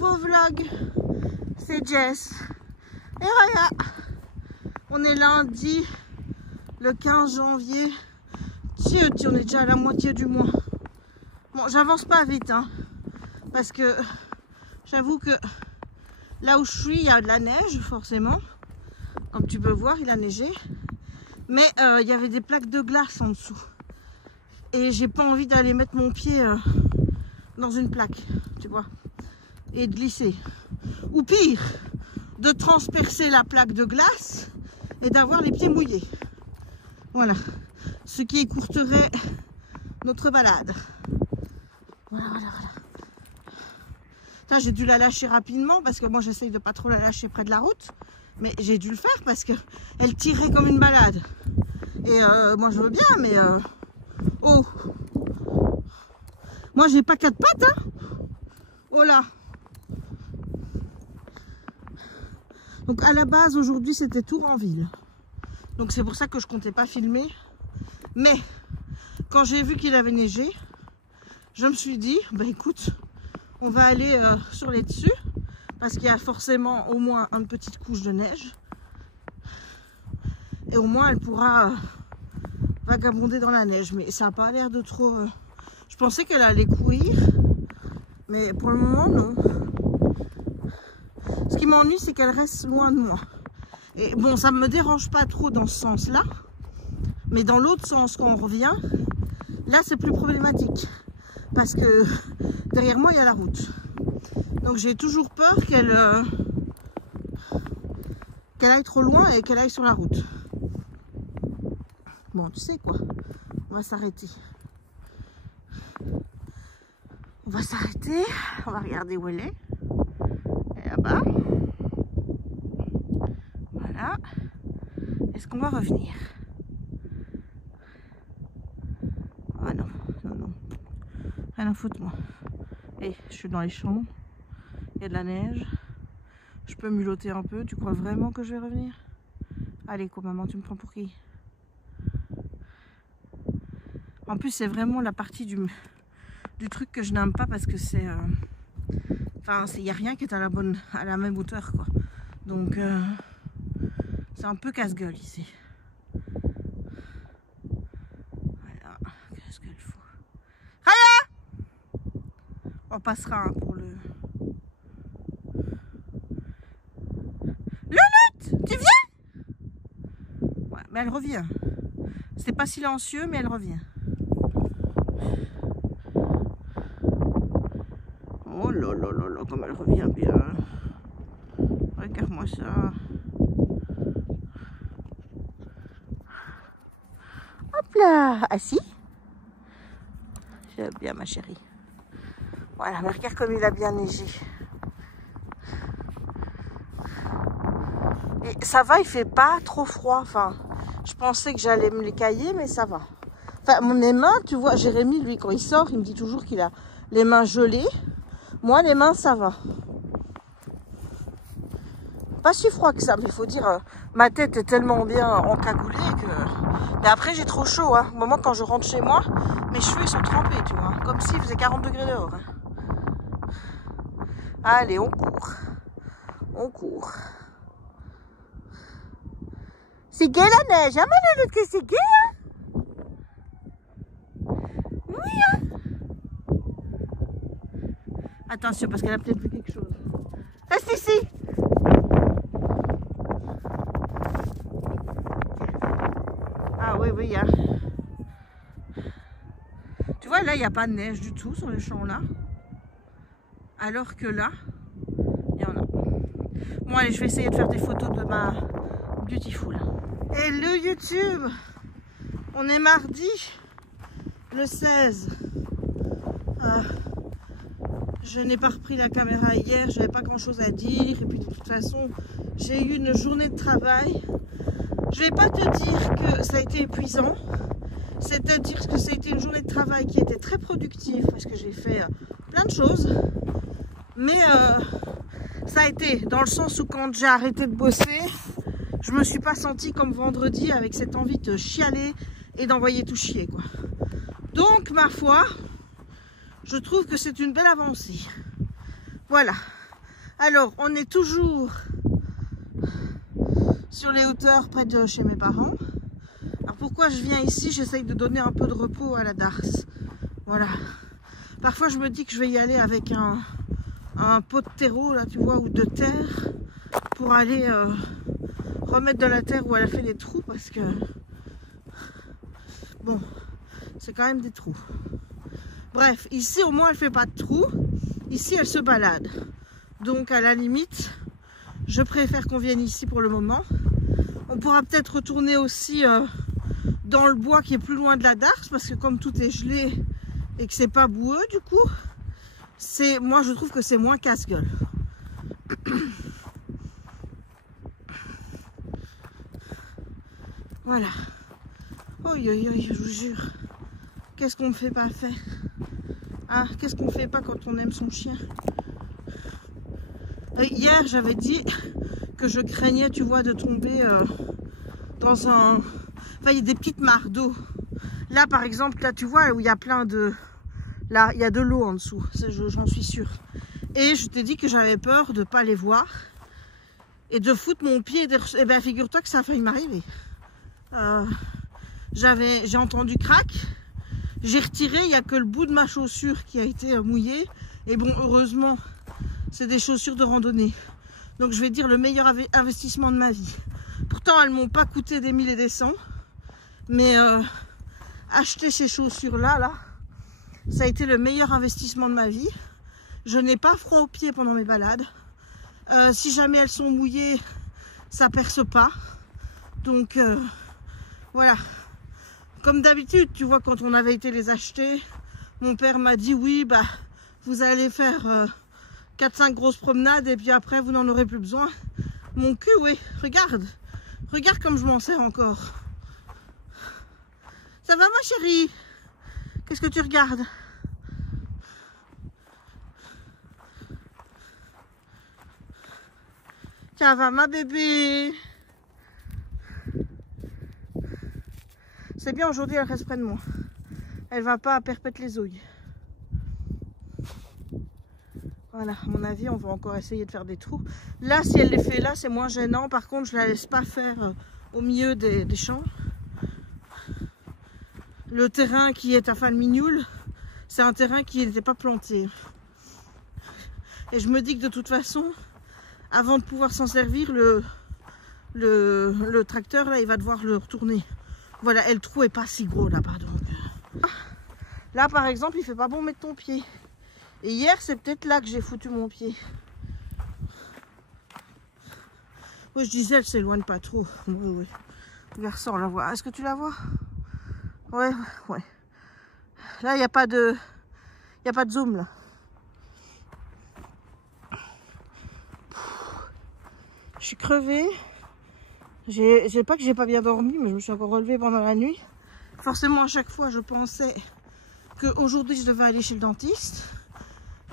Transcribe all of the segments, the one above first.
nouveau vlog, c'est Jess et Raya. On est lundi, le 15 janvier. Dieu, on est déjà à la moitié du mois. Bon, j'avance pas vite, hein, parce que j'avoue que là où je suis, il y a de la neige, forcément. Comme tu peux voir, il a neigé. Mais il y avait des plaques de glace en dessous. Et j'ai pas envie d'aller mettre mon pied dans une plaque, tu vois, et de glisser. Ou pire, de transpercer la plaque de glace et d'avoir les pieds mouillés. Voilà, ce qui écourterait notre balade. Voilà. J'ai dû la lâcher rapidement parce que moi j'essaye de pas trop la lâcher près de la route. Mais j'ai dû le faire parce qu'elle tirait comme une balade. Et moi je veux bien, mais... Oh, moi j'ai pas 4 pattes, hein. Oh là. Donc à la base aujourd'hui c'était Touranville. Donc c'est pour ça que je comptais pas filmer. Mais quand j'ai vu qu'il avait neigé, je me suis dit, bah écoute, on va aller sur les dessus. Parce qu'il y a forcément au moins une petite couche de neige. Et au moins elle pourra vagabonder dans la neige. Mais ça n'a pas l'air de trop... Je pensais qu'elle allait courir. Mais pour le moment, non. Ce qui m'ennuie, c'est qu'elle reste loin de moi. Et bon, ça ne me dérange pas trop dans ce sens-là. Mais dans l'autre sens, quand on revient, là, c'est plus problématique. Parce que derrière moi, il y a la route. Donc j'ai toujours peur qu'elle aille trop loin et qu'elle aille sur la route. Bon, tu sais quoi, on va s'arrêter. On va s'arrêter, on va regarder où elle est. Et là-bas. Voilà. Est-ce qu'on va revenir? Ah non. Rien à foutre, moi. Et je suis dans les champs. Il y a de la neige. Je peux mulotter un peu. Tu crois vraiment que je vais revenir? Allez, quoi, maman, tu me prends pour qui? En plus, c'est vraiment la partie du truc que je n'aime pas parce que c'est... Enfin, il n'y a rien qui est à la même hauteur, quoi. Donc, c'est un peu casse-gueule ici. Voilà. Qu'est-ce qu'elle fout? Raya! On passera hein, pour le... Louloute, tu viens? Ouais, mais elle revient. C'est pas silencieux, mais elle revient. Oh là là là là, comme elle revient bien. Regarde-moi ça. Hop là, assis. J'aime bien ma chérie. Voilà, mais regarde comme il a bien neigé. Et ça va, il fait pas trop froid. Enfin, je pensais que j'allais me les cailler, mais ça va. Enfin, mes mains, tu vois, Jérémy, lui, quand il sort, il me dit toujours qu'il a les mains gelées. Moi, les mains, ça va. Pas si froid que ça, mais il faut dire, ma tête est tellement bien encagoulée que... Mais après, j'ai trop chaud, hein. Au moment quand je rentre chez moi, mes cheveux, ils sont trempés, tu vois. Comme s'il faisait 40 degrés dehors. Hein. Allez, on court. On court. C'est gai la neige, hein, ma Louloute, que c'est gai, hein? Oui, hein? Attention, parce qu'elle a peut-être vu quelque chose. Reste ici. Ah oui, hein. Tu vois, là, il n'y a pas de neige du tout sur les champs, là. Alors que là, il y en a. Bon, allez, je vais essayer de faire des photos de ma beautiful. Hello YouTube, on est mardi le 16. Je n'ai pas repris la caméra hier, j'avais pas grand chose à dire et puis de toute façon j'ai eu une journée de travail. Je vais pas te dire que ça a été épuisant, c'est-à-dire que ça a été une journée de travail qui était très productive parce que j'ai fait plein de choses, mais ça a été dans le sens où quand j'ai arrêté de bosser, je me suis pas sentie comme vendredi avec cette envie de chialer et d'envoyer tout chier, quoi. Donc, ma foi, je trouve que c'est une belle avancée. Voilà. Alors, on est toujours sur les hauteurs près de chez mes parents. Alors pourquoi je viens ici? J'essaye de donner un peu de repos à la darse. Voilà. Parfois je me dis que je vais y aller avec un pot de terreau, là tu vois, ou de terre, pour aller remettre de la terre où elle a fait des trous, parce que bon, c'est quand même des trous. Bref, ici au moins elle fait pas de trous. Ici elle se balade. Donc à la limite, je préfère qu'on vienne ici pour le moment. On pourra peut-être retourner aussi dans le bois qui est plus loin de la darse, parce que comme tout est gelé et que c'est pas boueux, du coup, moi je trouve que c'est moins casse-gueule. Voilà. Oh je vous jure. Qu'est-ce qu'on ne fait pas faire? Ah, qu'est-ce qu'on fait pas quand on aime son chien? Hier, j'avais dit que je craignais, tu vois, de tomber dans un... Enfin, il y a des petites mares d'eau. Là, par exemple, là, tu vois, où il y a plein de... Là, il y a de l'eau en dessous, j'en suis sûre. Et je t'ai dit que j'avais peur de ne pas les voir et de foutre mon pied. Et bien, figure-toi que ça a failli m'arriver. J'ai entendu crack. J'ai retiré, il n'y a que le bout de ma chaussure qui a été mouillé. Et bon, heureusement, c'est des chaussures de randonnée. Donc, je vais dire le meilleur investissement de ma vie. Pourtant, elles ne m'ont pas coûté des 1000 et des 100. Mais acheter ces chaussures-là, ça a été le meilleur investissement de ma vie. Je n'ai pas froid aux pieds pendant mes balades. Si jamais elles sont mouillées, ça perce pas. Donc, voilà. Comme d'habitude, tu vois, quand on avait été les acheter, mon père m'a dit, oui, bah, vous allez faire 4-5 grosses promenades et puis après, vous n'en aurez plus besoin. Mon cul, oui, regarde. Regarde comme je m'en sers encore. Ça va, ma chérie? Qu'est-ce que tu regardes? Ça va, ma bébé? C'est bien, aujourd'hui, elle reste près de moi. Elle va pas à perpète les ouilles. Voilà, à mon avis, on va encore essayer de faire des trous. Là, si elle les fait là, c'est moins gênant. Par contre, je la laisse pas faire au milieu des champs. Le terrain qui est à Falmignoul, c'est un terrain qui n'était pas planté. Et je me dis que de toute façon, avant de pouvoir s'en servir, le tracteur, là, il va devoir le retourner. Voilà, et le trou est pas si gros là-bas. Donc. Là, par exemple, il fait pas bon mettre ton pied. Et hier, c'est peut-être là que j'ai foutu mon pied. Oui, je disais, elle s'éloigne pas trop. Oui, oui. Garçon, on la voit. Est-ce que tu la vois? Ouais, ouais. Là, il n'y a pas de... Il n'y a pas de zoom, là. Je suis crevée. J'ai pas que j'ai pas bien dormi, mais je me suis encore relevée pendant la nuit. Forcément, à chaque fois, je pensais qu'aujourd'hui, je devais aller chez le dentiste.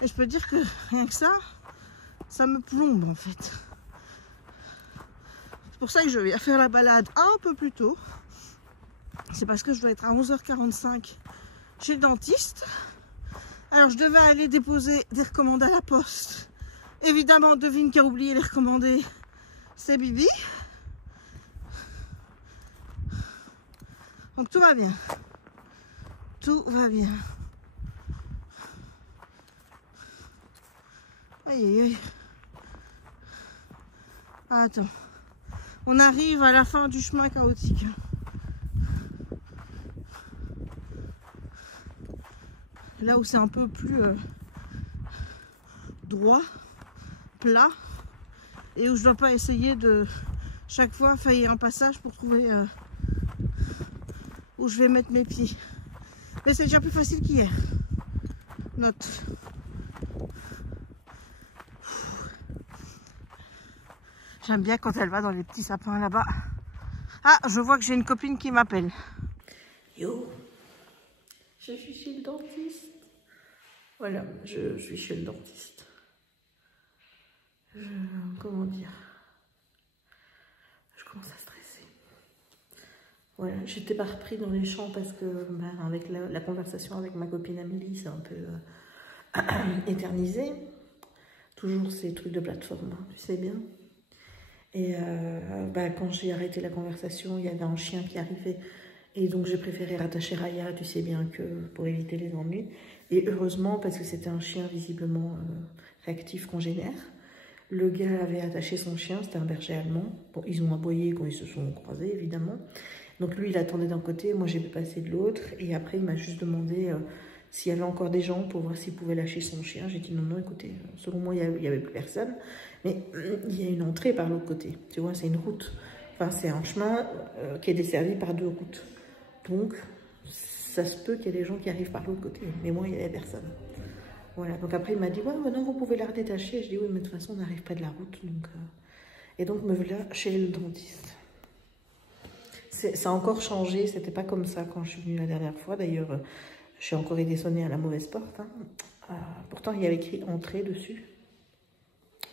Et je peux dire que rien que ça me plombe, en fait. C'est pour ça que je vais faire la balade un peu plus tôt. C'est parce que je dois être à 11h45 chez le dentiste. Alors, je devais aller déposer des recommandés à la poste. Évidemment, devine qui a oublié les recommandés. C'est Bibi. Donc tout va bien. Tout va bien. Aïe aïe aïe. Attends. On arrive à la fin du chemin chaotique. Là où c'est un peu plus droit, plat. Et où je ne dois pas essayer de chaque fois faire un passage pour trouver où je vais mettre mes pieds. Mais c'est déjà plus facile qu'hier. Note. J'aime bien quand elle va dans les petits sapins là-bas. Ah, je vois que j'ai une copine qui m'appelle. Yo, je suis chez le dentiste. Voilà, je suis chez le dentiste. Comment dire? Je commence à stresser. Voilà, j'étais pas repris dans les champs parce que avec la conversation avec ma copine Amélie, c'est un peu éternisé. Toujours ces trucs de plateforme, hein, tu sais bien. Et quand j'ai arrêté la conversation, il y avait un chien qui arrivait. Et donc j'ai préféré rattacher Raya, tu sais bien, que pour éviter les ennuis. Et heureusement, parce que c'était un chien visiblement réactif, congénère, le gars avait attaché son chien, c'était un berger allemand. Bon, ils ont aboyé quand ils se sont croisés, évidemment. Donc lui, il attendait d'un côté, moi j'ai pu passer de l'autre. Et après, il m'a juste demandé s'il y avait encore des gens pour voir s'il pouvait lâcher son chien. J'ai dit non, non, écoutez, selon moi, il n'y avait plus personne. Mais il y a une entrée par l'autre côté, tu vois, c'est une route. Enfin, c'est un chemin qui est desservi par 2 routes. Donc, ça se peut qu'il y ait des gens qui arrivent par l'autre côté. Mais moi, il n'y avait personne. Voilà, donc après, il m'a dit, ouais, non, vous pouvez la redétacher. Je dis, oui, mais de toute façon, on n'arrive pas de la route. Donc, Et donc, me voilà chez le dentiste. Ça a encore changé, c'était pas comme ça quand je suis venue la dernière fois. D'ailleurs, j'ai encore été sonnée à la mauvaise porte. Hein. Pourtant, il y avait écrit « Entrée » dessus.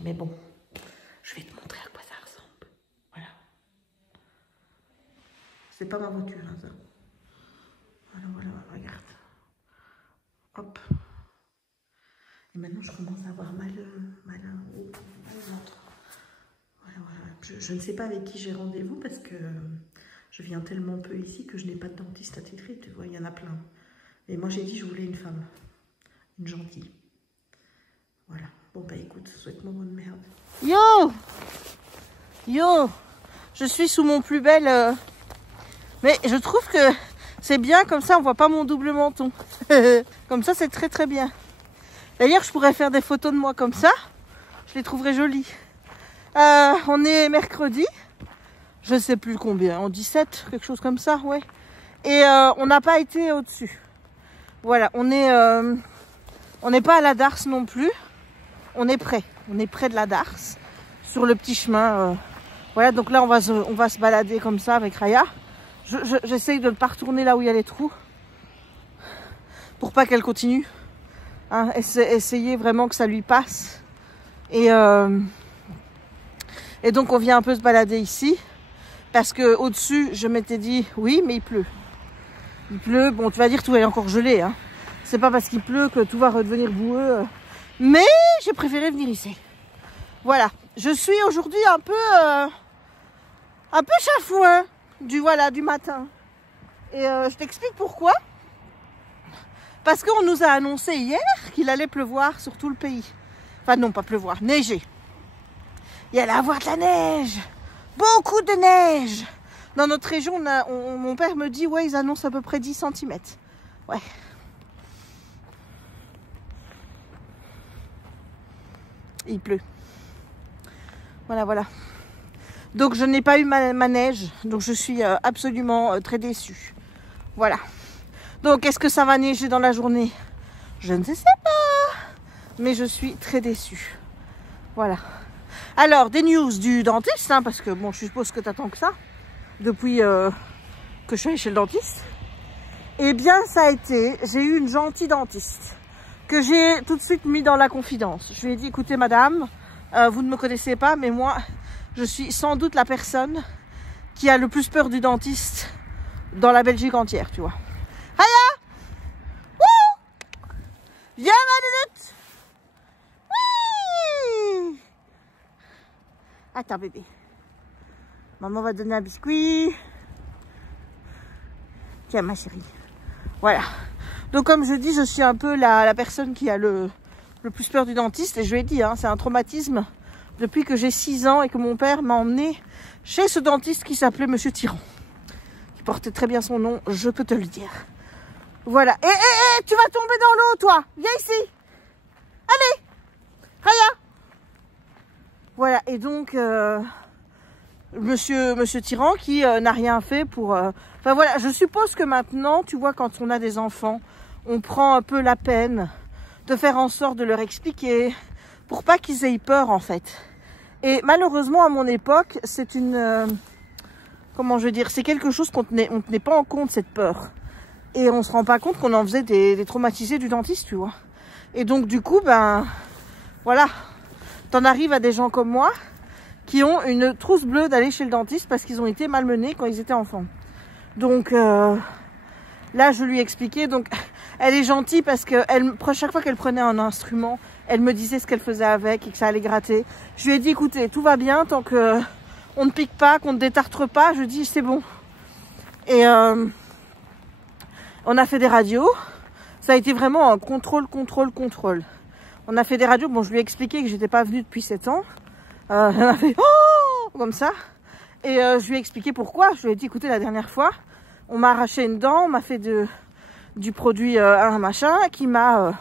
Mais bon, je vais te montrer à quoi ça ressemble. Voilà. C'est pas ma voiture, hein, ça. Voilà, regarde. Hop. Et maintenant, je commence à avoir mal au ventre. Voilà. Je ne sais pas avec qui j'ai rendez-vous parce que je viens tellement peu ici que je n'ai pas de dentiste attitré. Tu vois, il y en a plein. Et moi, j'ai dit que je voulais une femme. Une gentille. Voilà. Bon, bah écoute, souhaite-moi bonne merde. Yo, je suis sous mon plus bel... Mais je trouve que c'est bien, comme ça on voit pas mon double menton. Comme ça c'est très très bien. D'ailleurs je pourrais faire des photos de moi comme ça. Je les trouverais jolies. On est mercredi. Je sais plus combien, en 17, quelque chose comme ça, ouais. Et on n'a pas été au-dessus. Voilà, on n'est pas à la Darse non plus. On est près de la Darse, sur le petit chemin. Voilà, donc là on va se balader comme ça avec Raya. J'essaye de ne pas retourner là où il y a les trous pour pas qu'elle continue. Hein, essayer vraiment que ça lui passe. Et donc on vient un peu se balader ici parce que au-dessus je m'étais dit oui, mais il pleut. Il pleut. Bon, tu vas dire tout est encore gelé. Hein. C'est pas parce qu'il pleut que tout va redevenir boueux. Mais j'ai préféré venir ici. Voilà. Je suis aujourd'hui un peu chafouin du matin. Et je t'explique pourquoi. Parce qu'on nous a annoncé hier qu'il allait pleuvoir sur tout le pays. Enfin non, pas pleuvoir, neiger. Il y allait avoir de la neige. Beaucoup de neige. Dans notre région, mon père me dit, ouais, ils annoncent à peu près 10 cm. Ouais. Il pleut. Voilà. Donc je n'ai pas eu ma neige, donc je suis absolument très déçue. Voilà. Donc est-ce que ça va neiger dans la journée? Je ne sais pas. Mais je suis très déçue. Voilà. Alors, des news du dentiste, hein, parce que bon, je suppose que tu attends que ça, depuis que je suis allée chez le dentiste. Eh bien, ça a été, j'ai eu une gentille dentiste que j'ai tout de suite mis dans la confidence. Je lui ai dit, écoutez madame, vous ne me connaissez pas, mais moi, je suis sans doute la personne qui a le plus peur du dentiste dans la Belgique entière, tu vois. Raya! Wouh! Viens ma minute! Oui! Attends bébé. Maman va te donner un biscuit. Tiens ma chérie. Voilà. Donc comme je dis, je suis un peu la personne qui a le plus peur du dentiste. Et je lui ai dit, hein, c'est un traumatisme depuis que j'ai 6 ans et que mon père m'a emmené chez ce dentiste qui s'appelait Monsieur Tyran. Qui portait très bien son nom, je peux te le dire. Voilà. Tu vas tomber dans l'eau, toi. Viens ici. Allez. Raya. Voilà. Et donc, Monsieur Tyran qui n'a rien fait pour... Enfin voilà, je suppose que maintenant, tu vois, quand on a des enfants, on prend un peu la peine de faire en sorte de leur expliquer pour pas qu'ils aient peur, en fait. Et malheureusement, à mon époque, c'est une... comment je veux dire? C'est quelque chose on tenait pas en compte, cette peur. Et on se rend pas compte qu'on en faisait des traumatisés du dentiste, tu vois. Et donc, du coup, ben... Voilà. T'en arrives à des gens comme moi qui ont une trousse bleue d'aller chez le dentiste parce qu'ils ont été malmenés quand ils étaient enfants. Donc, là, je lui ai expliqué. Donc, elle est gentille parce que chaque fois qu'elle prenait un instrument, Elle me disait ce qu'elle faisait avec et que ça allait gratter. Je lui ai dit, écoutez, tout va bien tant que on ne pique pas, qu'on ne détartre pas. Je dis, c'est bon. Et on a fait des radios. Ça a été vraiment un contrôle. On a fait des radios. Bon, je lui ai expliqué que j'étais pas venue depuis 7 ans. Elle a fait oh comme ça. Et je lui ai expliqué pourquoi. Je lui ai dit, écoutez, la dernière fois, on m'a arraché une dent, on m'a fait du produit un machin qui m'a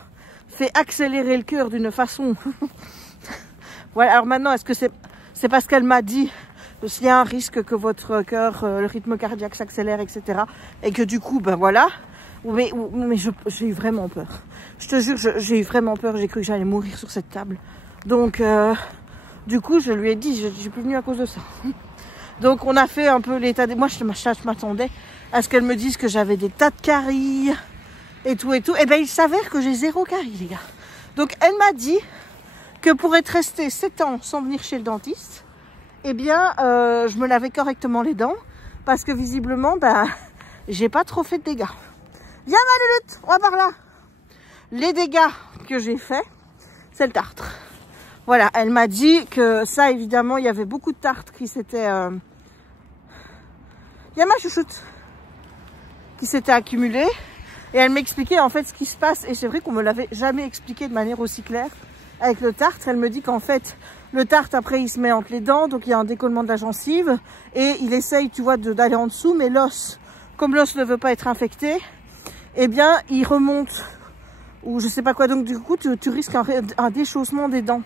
fait accélérer le cœur d'une façon. Voilà. Alors maintenant, est-ce que c'est parce qu'elle m'a dit s'il y a un risque que votre cœur, le rythme cardiaque s'accélère, etc. Et que du coup, ben voilà. Mais j'ai eu vraiment peur. Je te jure, j'ai eu vraiment peur. J'ai cru que j'allais mourir sur cette table. Donc, du coup, je lui ai dit, je suis plus venue à cause de ça. Donc, on a fait un peu l'état des... Moi, je m'attendais à ce qu'elle me dise que j'avais des tas de caries et tout. Et ben, il s'avère que j'ai 0 caries, les gars. Donc, elle m'a dit que pour être restée 7 ans sans venir chez le dentiste, eh bien, je me lavais correctement les dents parce que visiblement, ben, j'ai pas trop fait de dégâts. Viens, ma louloute, on va par là. Les dégâts que j'ai faits, c'est le tartre. Voilà, elle m'a dit que ça, évidemment, il y avait beaucoup de tartre qui s'étaient... Viens, ma chouchoute. Qui s'étaient accumulés. Et elle m'expliquait en fait ce qui se passe. Et c'est vrai qu'on me l'avait jamais expliqué de manière aussi claire avec le tartre. Elle me dit qu'en fait, le tartre, après, il se met entre les dents. Donc, il y a un décollement de la gencive. Et il essaye, tu vois, d'aller en dessous. Mais l'os, comme l'os ne veut pas être infecté, eh bien, il remonte. Ou je sais pas quoi. Donc, du coup, tu risques un déchaussement des dents.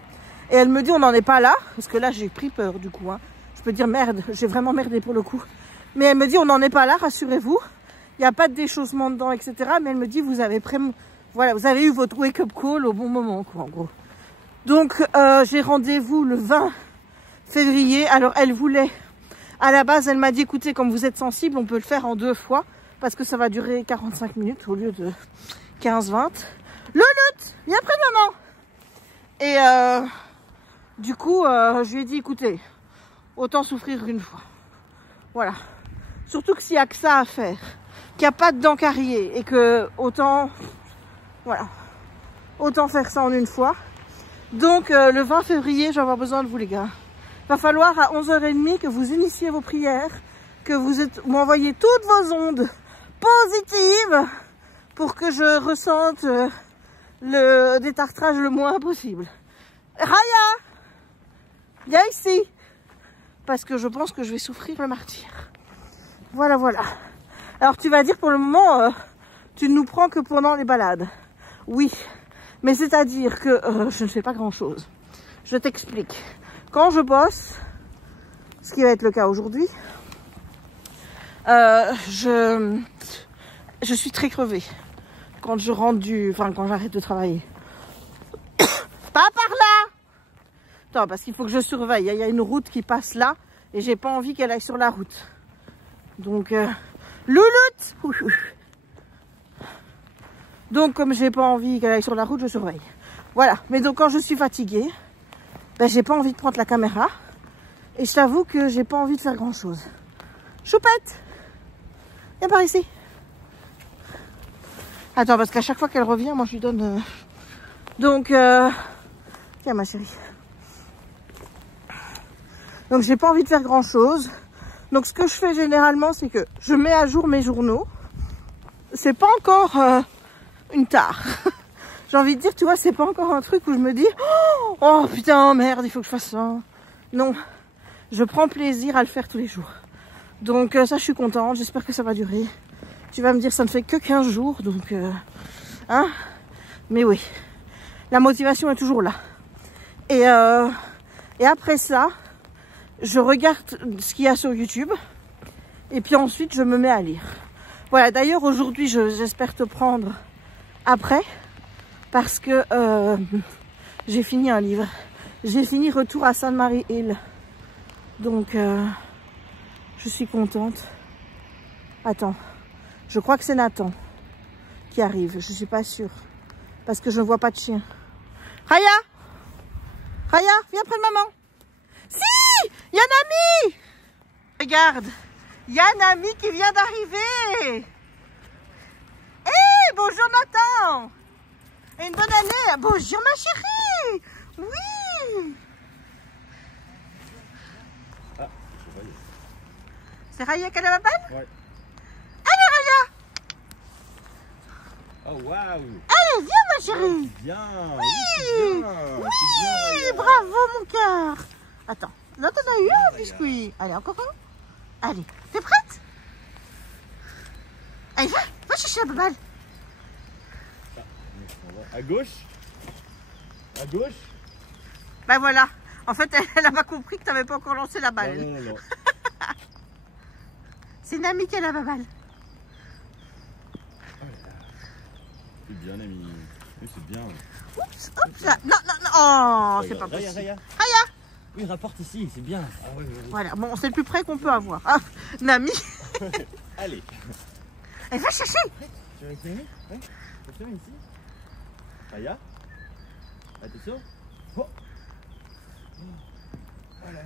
Et elle me dit, on n'en est pas là. Parce que là, j'ai pris peur, du coup. Hein. Je peux dire, merde, j'ai vraiment merdé pour le coup. Mais elle me dit, on n'en est pas là, rassurez-vous. Il n'y a pas de déchaussement de dents, etc. Mais elle me dit, vous avez voilà, vous avez eu votre wake-up call au bon moment, quoi, en gros. Donc, j'ai rendez-vous le 20 février. Alors, elle voulait... À la base, elle m'a dit, écoutez, comme vous êtes sensible, on peut le faire en 2 fois. Parce que ça va durer 45 minutes au lieu de 15-20. Louloute, viens près de maman. Et du coup, je lui ai dit, écoutez, autant souffrir une fois. Voilà. Surtout que s'il n'y a que ça à faire, qu'il n'y a pas de dents carriées et que autant, voilà, autant faire ça en une fois. Donc, le 20 février, je vais avoir besoin de vous, les gars. Il va falloir à 11h30 que vous initiez vos prières, que vous m'envoyez toutes vos ondes positives pour que je ressente le détartrage le moins possible. Raya, viens ici, parce que je pense que je vais souffrir le martyre. Voilà, voilà. Alors tu vas dire pour le moment, tu ne nous prends que pendant les balades. Oui, mais c'est-à-dire que je ne fais pas grand-chose. Je t'explique. Quand je bosse, ce qui va être le cas aujourd'hui, je suis très crevée quand je rentre quand j'arrête de travailler. Pas par là. Attends, parce qu'il faut que je surveille. Il y a une route qui passe là et j'ai pas envie qu'elle aille sur la route. Donc, louloute. Donc, comme j'ai pas envie qu'elle aille sur la route, je surveille. Voilà. Mais donc, quand je suis fatiguée, ben, j'ai pas envie de prendre la caméra. Et je t'avoue que j'ai pas envie de faire grand chose. Choupette, viens par ici. Attends, parce qu'à chaque fois qu'elle revient, moi je lui donne... Donc, tiens ma chérie. Donc j'ai pas envie de faire grand chose. Donc ce que je fais généralement, c'est que je mets à jour mes journaux. C'est pas encore une tare. J'ai envie de dire, tu vois, c'est pas encore un truc où je me dis oh putain, merde, il faut que je fasse ça. Non, je prends plaisir à le faire tous les jours. Donc ça, je suis contente, j'espère que ça va durer. Tu vas me dire, ça ne fait que 15 jours, donc... hein. Mais oui, la motivation est toujours là. Et après ça, je regarde ce qu'il y a sur YouTube. Et puis ensuite, je me mets à lire. Voilà, d'ailleurs, aujourd'hui, j'espère te prendre après. Parce que j'ai fini un livre. J'ai fini Retour à Sainte-Marie-Île. Donc, je suis contente. Attends, je crois que c'est Nathan qui arrive. Je suis pas sûre. Parce que je ne vois pas de chien. Raya! Raya, viens près de maman. Si! Yanami! Regarde, Yanami qui vient d'arriver. Hé, bonjour Nathan! Et une bonne année. Bonjour ma chérie. Oui. Ah, c'est Raya. C'est Raya qui a la balle? Ouais. Allez, Raya. Oh, waouh. Allez, viens, ma chérie. C'est bien. Oui. C'est bien. Oui, C'est bien, Raya. bravo, mon cœur. Attends, là, t'en as eu un Raya. biscuit. Allez, encore un. Allez, t'es prête? Allez, va chercher la balle. Ah, on va à gauche. À gauche. Ben voilà. En fait, elle n'a pas compris que tu n'avais pas encore lancé la balle. Non, non, non. C'est Nami qui a la balle. Oh là là. C'est bien, Nami. Oui, c'est bien. Oups, hop là. Non, non, non. Oh, c'est pas Raya, possible. Raya. Raya. Oui, rapporte ici, c'est bien. Ah ouais, ouais, ouais. Voilà, bon, c'est le plus près qu'on peut avoir. Ah, Nami. Allez. Elle va chercher. Tu vas essayer? Ouais. Attention ici. Raya. Attention. Oh. Oh là là.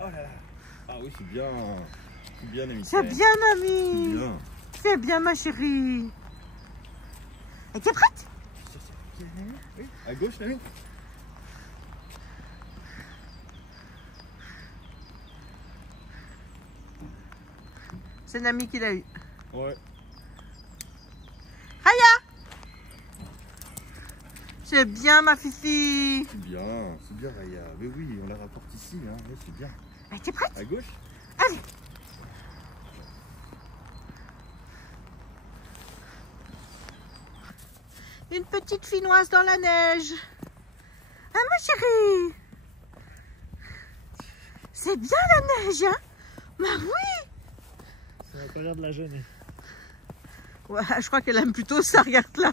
Oh là là. Ah oui, c'est bien. C'est bien, Nami. C'est bien, C'est Nami. bien. C'est bien, ma chérie. Et tu es prête? Oui. À gauche, Nami. C'est Nami qui l'a eu. Ouais. Raya. C'est bien, ma fifi. C'est bien, Raya. Mais oui, on la rapporte ici, hein. Oui, c'est bien. Et tu es prête? À gauche. Allez. Une petite finnoise dans la neige. Ah, ma chérie. C'est bien la neige, hein? Bah oui. Ça n'a pas l'air de la gêner. Ouais, je crois qu'elle aime plutôt ça, regarde là.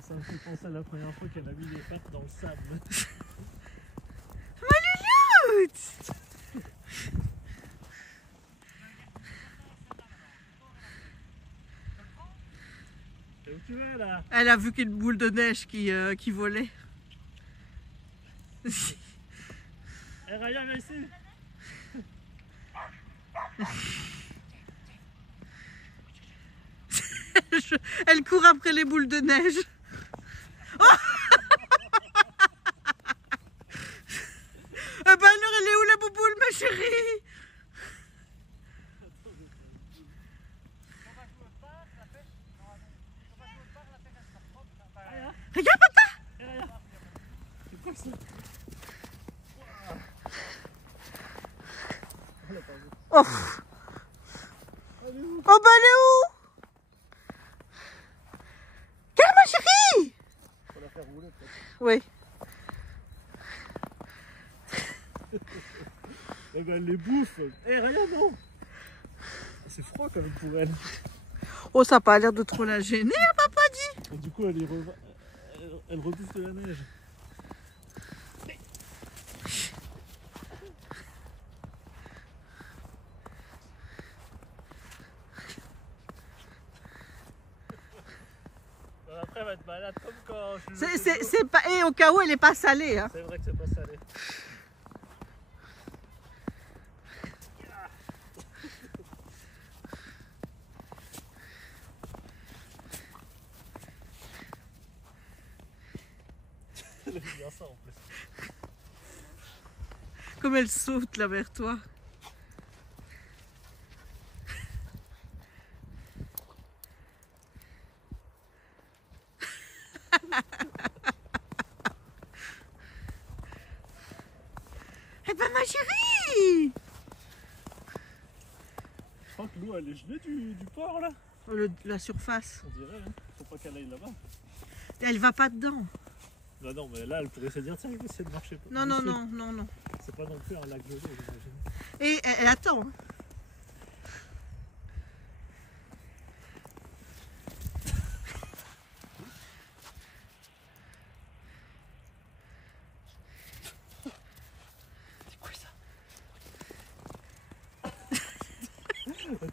Ça me fait penser à la première fois qu'elle a mis les pattes dans le sable. Ma louloute. Et où tu es là? Elle a vu qu'une boule de neige qui volait. Eh Raya, viens ici. Elle court après les boules de neige. Oh. Eh ben alors, elle est où la bouboule, ma chérie? Regarde, papa. Eh Raya. C'est quoi ça? Oh. Oh bah elle est où? Regarde, ma chérie. Faut la faire rouler peut-être. Oui. Eh ben elle les bouffe. Eh Raya, non. C'est froid quand même pour elle. Oh, ça n'a pas l'air de trop la gêner, hein, papa dit. Et du coup elle rebouffe de la neige. Après elle va être malade comme quand je lui mets C'est pas. Et au cas où elle n'est pas salée. Hein. C'est vrai que c'est pas salé. Elle aime bien ça en plus. Comme elle saute là vers toi. Eh ben ma chérie. Je crois que l'eau elle est gelée du port là. La surface. On dirait, hein. Faut pas qu'elle aille là-bas. Elle va pas dedans. Bah non, mais là elle pourrait se dire tiens, je vais essayer de marcher. Non, non, non, non, non. C'est pas non plus un lac gelé, j'imagine. Et elle attend. Hein. C'est quoi ça?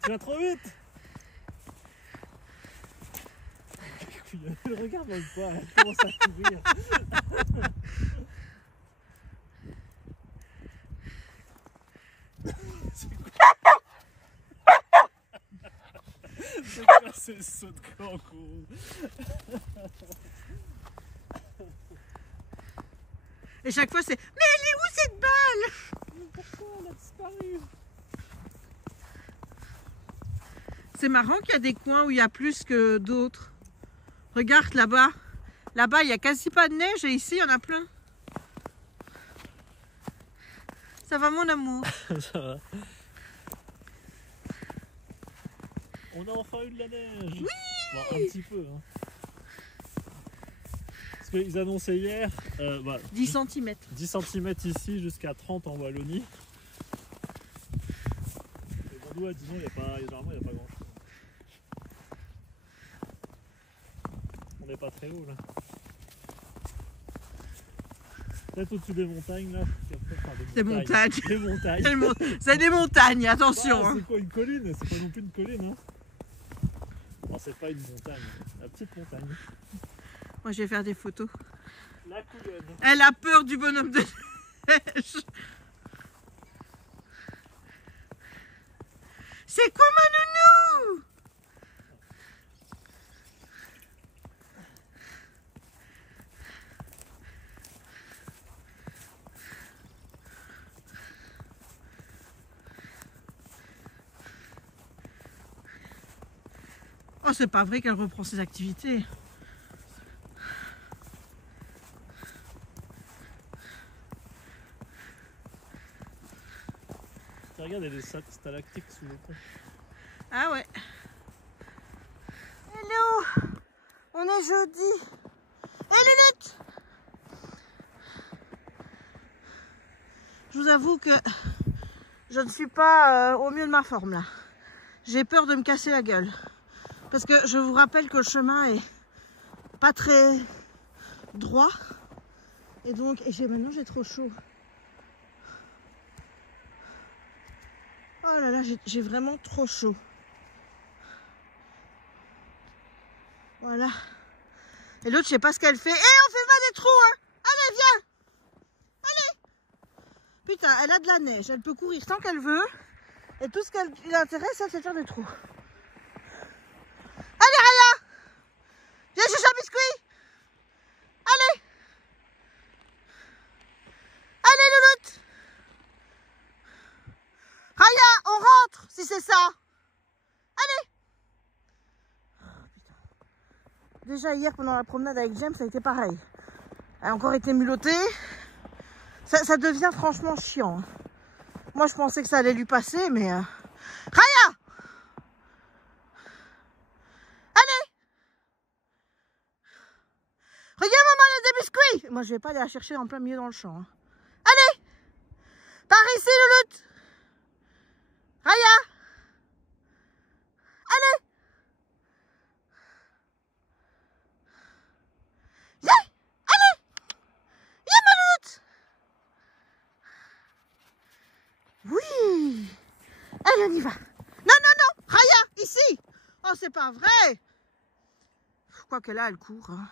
Tu vas trop vite! Elle regarde même pas, elle commence à courir. C'est quoi? C'est le saut de kangourou. Et chaque fois c'est, mais elle est où cette balle? Pourquoi elle a disparu? C'est marrant qu'il y a des coins où il y a plus que d'autres. Regarde là-bas. Là-bas, il n'y a quasi pas de neige et ici, il y en a plein. Ça va, mon amour? Ça va. On a enfin eu de la neige. Oui, bon, un petit peu. Hein. Parce qu'ils annonçaient hier 10 cm. 10 cm ici jusqu'à 30 en Wallonie. Et Bordeaux, disons, généralement, il n'y a pas grand chose. On n'est pas très haut là. Peut-être au-dessus des montagnes là. Des montagnes. Des montagnes. C'est des montagnes, attention. Bah, Hein. c'est quoi une colline? C'est pas non plus une colline. Hein. Non, c'est pas une montagne. La petite montagne. Moi, je vais faire des photos. La couillonne. Elle a peur du bonhomme de neige. C'est quoi ma nounou? Oh, c'est pas vrai qu'elle reprend ses activités. Regarde, il y a des stalactites sous le pont. Ah ouais. Hello. On est jeudi. Hey Lunette. Je vous avoue que je ne suis pas au mieux de ma forme là. J'ai peur de me casser la gueule. Parce que je vous rappelle que le chemin est pas très droit. Et donc, maintenant j'ai trop chaud. Oh là là, j'ai vraiment trop chaud. Voilà. Et l'autre, je sais pas ce qu'elle fait. Eh, on fait pas des trous, hein. Allez, viens. Allez. Putain, elle a de la neige. Elle peut courir tant qu'elle veut. Et tout ce qui l'intéresse, c'est de faire des trous. Allez, Raya. Viens chercher un biscuit. Allez. Allez, Louloute. Raya, on rentre, si c'est ça. Allez. Oh, putain. Déjà hier, pendant la promenade avec James, ça a été pareil. Elle a encore été mulottée. Ça devient franchement chiant. Moi, je pensais que ça allait lui passer, mais... Raya. Allez. Regarde, maman, il y a des biscuits. Moi, je vais pas aller la chercher en plein milieu dans le champ. Hein. Allez. Par ici, Louloute. Raya. Allez. Viens. Allez. Viens, ma Louloute. Oui. Allez, on y va. Non, non, non. Raya, ici. Oh, c'est pas vrai. Quoique là, elle court. Hein.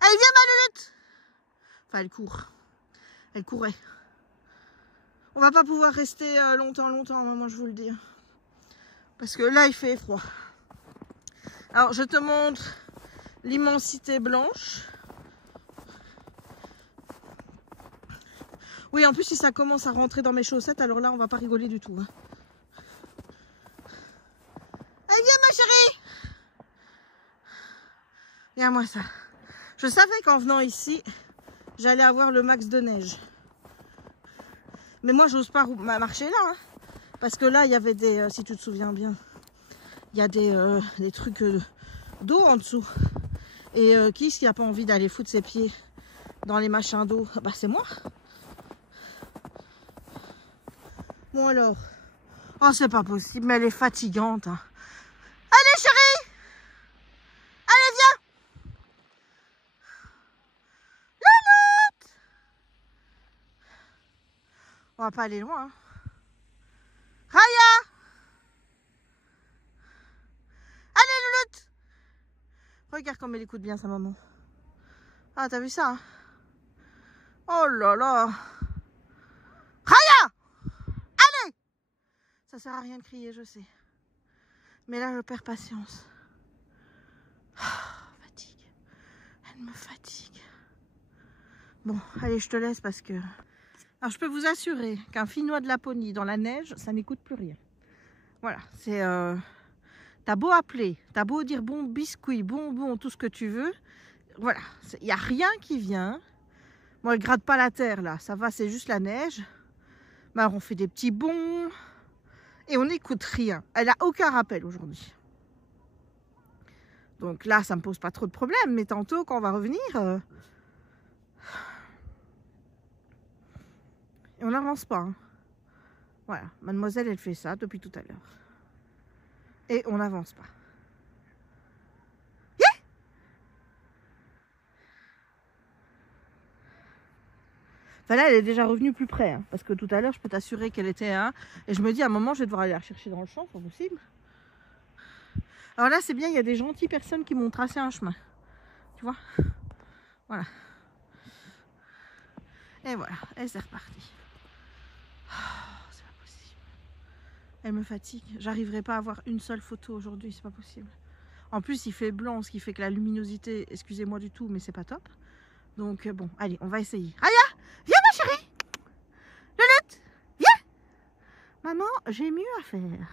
Allez, viens, ma Louloute. Enfin, elle court. Elle courait. On va pas pouvoir rester longtemps, moi je vous le dis. Parce que là, il fait froid. Alors, je te montre l'immensité blanche. Oui, en plus, si ça commence à rentrer dans mes chaussettes, alors là, on va pas rigoler du tout. Hein. Allez, viens, ma chérie. Regarde-moi ça. Je savais qu'en venant ici, j'allais avoir le max de neige. Mais moi, j'ose pas marcher là. Hein. Parce que là, il y avait des... si tu te souviens bien, il y a des trucs d'eau en dessous. Et qui n'a pas envie d'aller foutre ses pieds dans les machins d'eau? Bah, c'est moi. Bon, alors. Oh, c'est pas possible, mais elle est fatigante. Hein. Allez, chérie. Allez, viens. On va pas aller loin. Hein. Raya. Allez, Louloute. Regarde comme elle écoute bien sa maman. Ah, t'as vu ça hein? Oh là là. Raya. Allez. Ça sert à rien de crier, je sais. Mais là, je perds patience. Fatigue. Elle me fatigue. Bon, allez, je te laisse parce que... Alors, je peux vous assurer qu'un Finnois de Laponie dans la neige, ça n'écoute plus rien. Voilà, c'est... T'as beau appeler, t'as beau dire bon biscuit, bonbon, tout ce que tu veux. Voilà, il n'y a rien qui vient. Bon, elle gratte pas la terre là, ça va, c'est juste la neige. Mais alors, on fait des petits bonds et on n'écoute rien. Elle a aucun rappel aujourd'hui. Donc là, ça me pose pas trop de problème, mais tantôt, quand on va revenir, et on n'avance pas. Hein. Voilà, mademoiselle, elle fait ça depuis tout à l'heure. Et on n'avance pas. Yeah. Enfin là, elle est déjà revenue plus près. Hein, parce que tout à l'heure, je peux t'assurer qu'elle était à 1. Et je me dis, à un moment, je vais devoir aller la chercher dans le champ, c'est pas possible. Alors là, c'est bien, il y a des gentilles personnes qui m'ont tracé un chemin. Tu vois? Voilà. Et voilà, et c'est reparti. C'est pas possible. Elle me fatigue. J'arriverai pas à avoir une seule photo aujourd'hui, c'est pas possible. En plus, il fait blanc, ce qui fait que la luminosité, excusez-moi du tout, mais c'est pas top. Donc bon, allez, on va essayer. Raya, viens ma chérie. Lulette, viens. Maman, j'ai mieux à faire.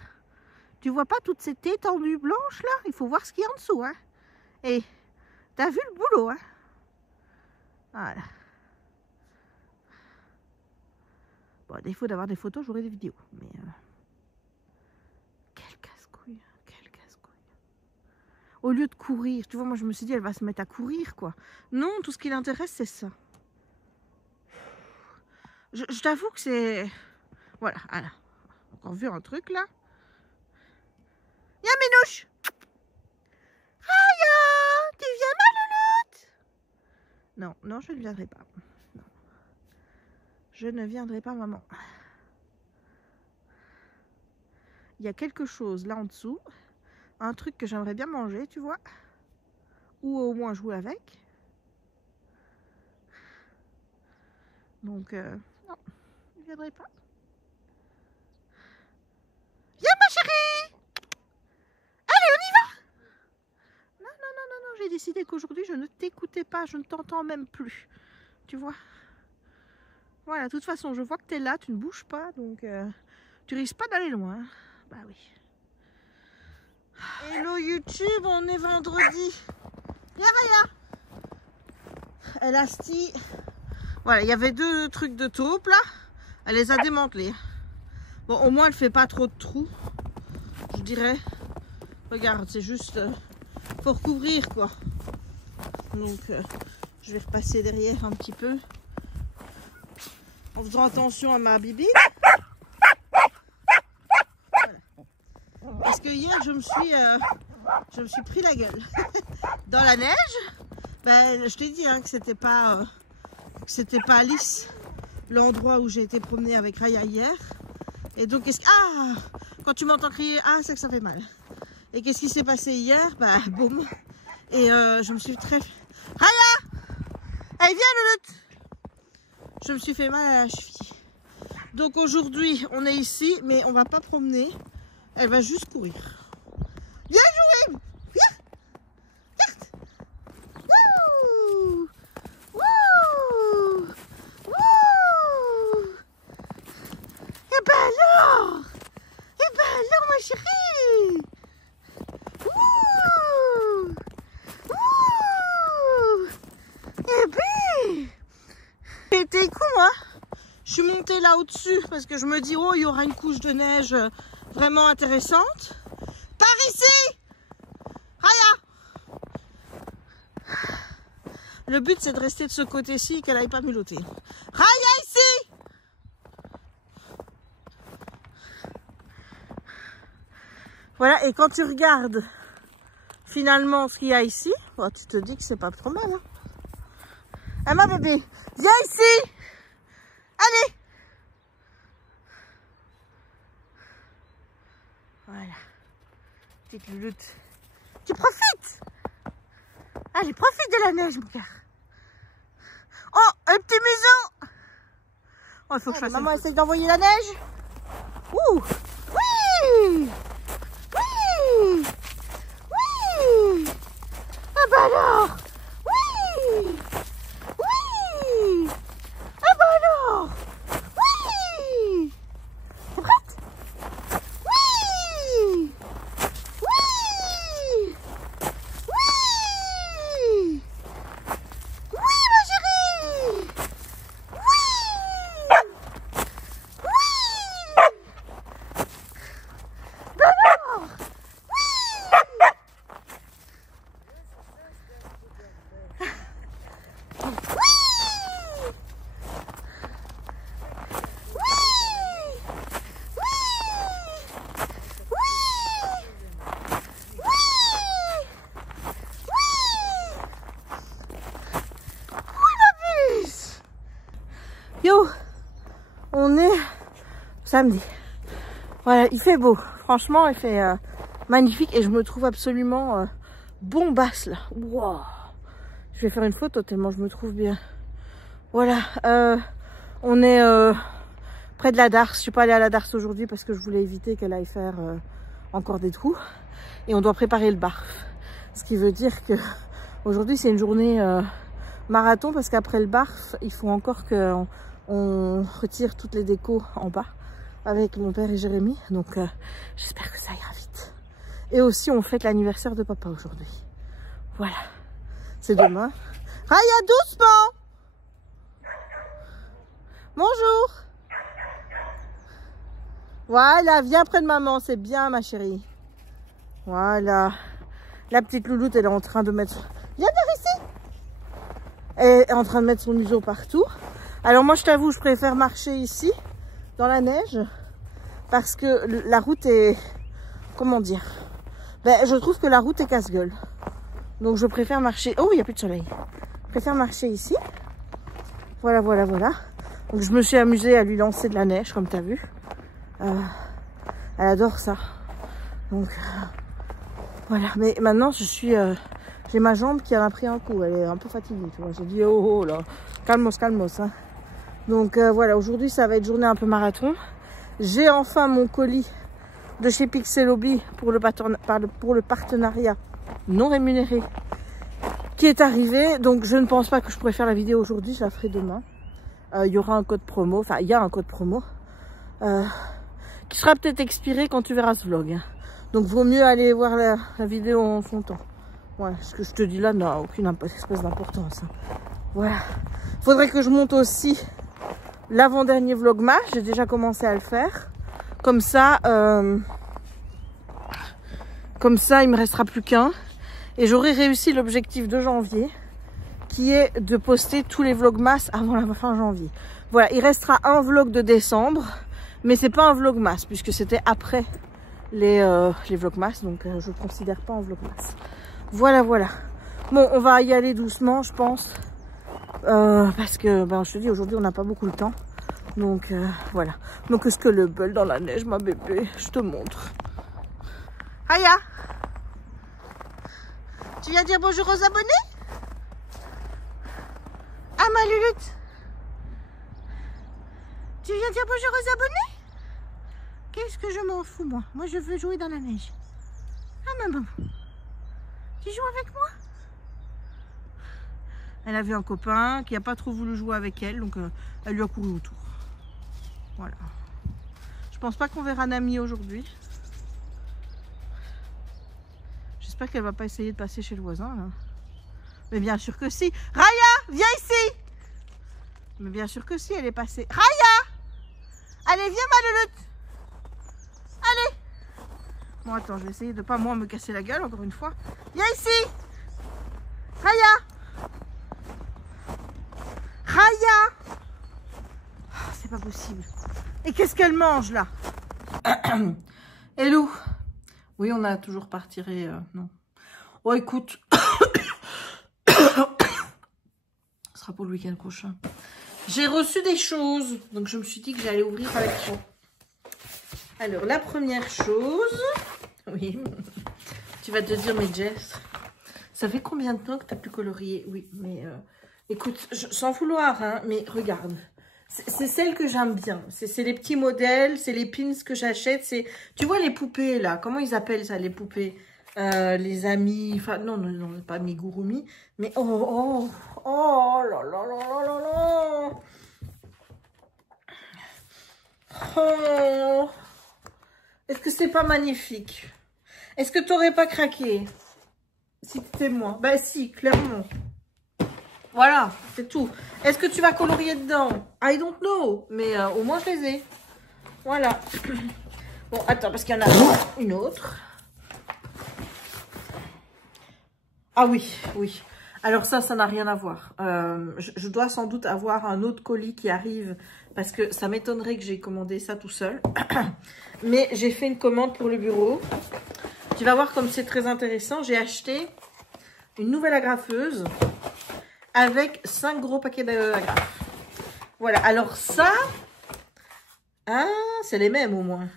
Tu vois pas toutes ces étendues blanches là? Il faut voir ce qu'il y a en dessous, hein. Et t'as vu le boulot, hein? Voilà. Bon, à défaut d'avoir des photos, j'aurai des vidéos. Mais quel casse-couille, quel casse-couille. Au lieu de courir, tu vois, moi je me suis dit, elle va se mettre à courir, quoi. Non, tout ce qui l'intéresse, c'est ça. Je t'avoue que c'est... Voilà, voilà. Encore vu un truc, là. Viens, Minouche. Raya, tu viens, ma louloute? Non, non, je ne viendrai pas. Non. Je ne viendrai pas, maman. Il y a quelque chose là en dessous. Un truc que j'aimerais bien manger, tu vois. Ou au moins jouer avec. Donc, non, je ne viendrai pas. Viens, ma chérie! Allez, on y va! Non, non, non, non, non, j'ai décidé qu'aujourd'hui, je ne t'écoutais pas, je ne t'entends même plus. Tu vois? Voilà, de toute façon, je vois que tu es là, tu ne bouges pas, donc tu risques pas d'aller loin. Bah oui. Hello YouTube, on est vendredi. Viens, Raya. Elle a sti. Voilà, il y avait 2 trucs de taupe là. Elle les a démantelés. Bon, au moins, elle fait pas trop de trous. Je dirais. Regarde, c'est juste pour couvrir quoi. Donc, je vais repasser derrière un petit peu. En faisant attention à ma bibine. Voilà. Parce que hier, je me suis pris la gueule. Dans la neige, ben, je t'ai dit hein, que c'était pas lisse l'endroit où j'ai été promener avec Raya hier. Et donc, quand tu m'entends crier, c'est que ça fait mal. Et qu'est-ce qui s'est passé hier? Bah, boum. Et je me suis très... Raya! Allez, viens, Louloute! Je me suis fait mal à la cheville. Donc aujourd'hui, on est ici, mais on va pas promener. Elle va juste courir. Viens jouer! Viens! Regarde! Wouh! Wouh! Wouh! Et ben alors! Et ben alors, ma chérie! Wouh! Wouh! Et ben! J'étais con, hein. Je suis montée là au-dessus parce que je me dis, oh, il y aura une couche de neige vraiment intéressante. Par ici! Raya! Le but, c'est de rester de ce côté-ci et qu'elle n'aille pas muloter. Raya, ici! Voilà, et quand tu regardes finalement ce qu'il y a ici, oh, tu te dis que c'est pas trop mal, hein. Ah, ma bébé, viens ici! Allez! Voilà. Petite louloute. Tu profites! Allez, profite de la neige, mon cœur. Oh, un petit museau! Oh, il faut que je fasse. Maman essaye d'envoyer la neige. Ouh! Oui! Oui! Oui! On est samedi. Voilà, il fait beau. Franchement, il fait magnifique et je me trouve absolument bombasse là. Wow. Je vais faire une photo tellement je me trouve bien. Voilà, on est près de la Darse. Je suis pas allée à la Darse aujourd'hui parce que je voulais éviter qu'elle aille faire encore des trous. Et on doit préparer le barf. Ce qui veut dire que aujourd'hui c'est une journée marathon parce qu'après le barf, il faut encore qu'on retire toutes les décos en bas avec mon père et Jérémy. Donc j'espère que ça ira vite. Et aussi on fête l'anniversaire de papa aujourd'hui. Voilà, c'est demain. Raya, doucement! Bonjour! Voilà, viens près de maman, c'est bien ma chérie. Voilà. La petite louloute, elle est en train de mettre... Viens par ici! Elle est en train de mettre son museau partout. Alors moi, je t'avoue, je préfère marcher ici, dans la neige, parce que la route est... Comment dire? Ben, je trouve que la route est casse-gueule. Donc je préfère marcher... Oh, il n'y a plus de soleil. Je préfère marcher ici. Voilà, voilà, voilà. Donc je me suis amusée à lui lancer de la neige, comme tu as vu. Elle adore ça. Donc... Voilà, mais maintenant je suis, j'ai ma jambe qui en a pris un coup, elle est un peu fatiguée, tu vois. J'ai dit oh, oh là, calmos, calmos. Hein. Donc voilà, aujourd'hui ça va être journée un peu marathon. J'ai enfin mon colis de chez Pixelobi pour le partenariat non rémunéré qui est arrivé. Donc je ne pense pas que je pourrais faire la vidéo aujourd'hui, je la ferai demain. Il y aura un code promo, enfin il y a un code promo qui sera peut-être expiré quand tu verras ce vlog. Hein. Donc, vaut mieux aller voir la vidéo en son temps. Ouais, ce que je te dis là n'a aucune espèce d'importance. Hein. Voilà. Faudrait que je monte aussi l'avant-dernier vlogmas. J'ai déjà commencé à le faire. Comme ça, il me restera plus qu'un. Et j'aurai réussi l'objectif de janvier, qui est de poster tous les vlogmas avant la fin janvier. Voilà, il restera un vlog de décembre, mais c'est pas un vlogmas, puisque c'était après les vlogmas, donc je ne considère pas en vlogmas. Voilà, voilà. Bon, on va y aller doucement, je pense, parce que, ben, je te dis, aujourd'hui, on n'a pas beaucoup de temps. Donc, voilà. Donc, est-ce que le bel dans la neige, ma bébé? Je te montre. Aya, tu viens dire bonjour aux abonnés? Ah, ma Lulute, tu viens dire bonjour aux abonnés? Qu'est-ce que je m'en fous, moi? Moi, je veux jouer dans la neige. Ah, maman. Tu joues avec moi? Elle a vu un copain qui n'a pas trop voulu jouer avec elle, donc elle lui a couru autour. Voilà. Je pense pas qu'on verra Nami aujourd'hui. J'espère qu'elle va pas essayer de passer chez le voisin, là. Mais bien sûr que si. Raya, viens ici! Mais bien sûr que si, elle est passée. Raya! Allez, viens, ma Lulute! Allez! Bon, attends, je vais essayer de pas moi me casser la gueule encore une fois. Viens ici! Raya! Raya! Oh, c'est pas possible. Et qu'est-ce qu'elle mange là? Hello! Oui, on a toujours pas retiré. Non. Oh, écoute. Ce sera pour le week-end prochain. J'ai reçu des choses. Donc, je me suis dit que j'allais ouvrir avec toi. Alors, la première chose, oui, tu vas te dire, mais Jess, ça fait combien de temps que tu as pu colorier? Oui, mais écoute, sans vouloir, hein, mais regarde, c'est celle que j'aime bien. C'est les petits modèles, c'est les pins que j'achète. Tu vois les poupées, là, comment ils appellent ça, les poupées? Les amis, enfin, non, non, non, pas Amigurumi, mais oh, là, là, là, là, là, là. Oh. Est-ce que c'est pas magnifique? Est-ce que tu n'aurais pas craqué si c'était moi? Ben si, clairement. Voilà, c'est tout. Est-ce que tu vas colorier dedans? I don't know. Mais au moins je les ai. Voilà. Bon, attends, parce qu'il y en a une autre. Ah oui, oui. Alors ça n'a rien à voir. Je dois sans doute avoir un autre colis qui arrive parce que ça m'étonnerait que j'ai commandé ça tout seul. Mais j'ai fait une commande pour le bureau. Tu vas voir comme c'est très intéressant. J'ai acheté une nouvelle agrafeuse avec 5 gros paquets d'agrafes. Voilà, alors ça, Ah, c'est les mêmes au moins.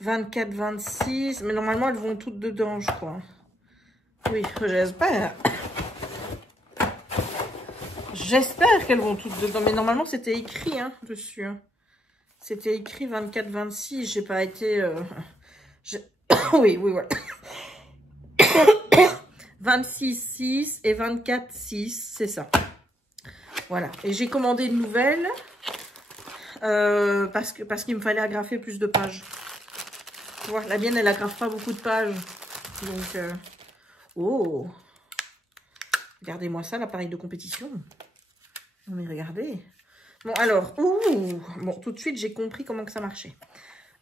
24, 26. Mais normalement, elles vont toutes dedans, je crois. Oui, j'espère. J'espère qu'elles vont toutes dedans. Mais normalement, c'était écrit hein, dessus. Hein. C'était écrit 24, 26. J'ai pas été... oui, oui, ouais. 26, 6 et 24, 6. C'est ça. Voilà. Et j'ai commandé une nouvelle. Parce qu'il me fallait agrafer plus de pages. Tu vois, la mienne, elle agrafe pas beaucoup de pages. Donc, oh! Regardez-moi ça, l'appareil de compétition. Non mais regardez. Bon, alors, ouh! Bon, tout de suite, j'ai compris comment que ça marchait.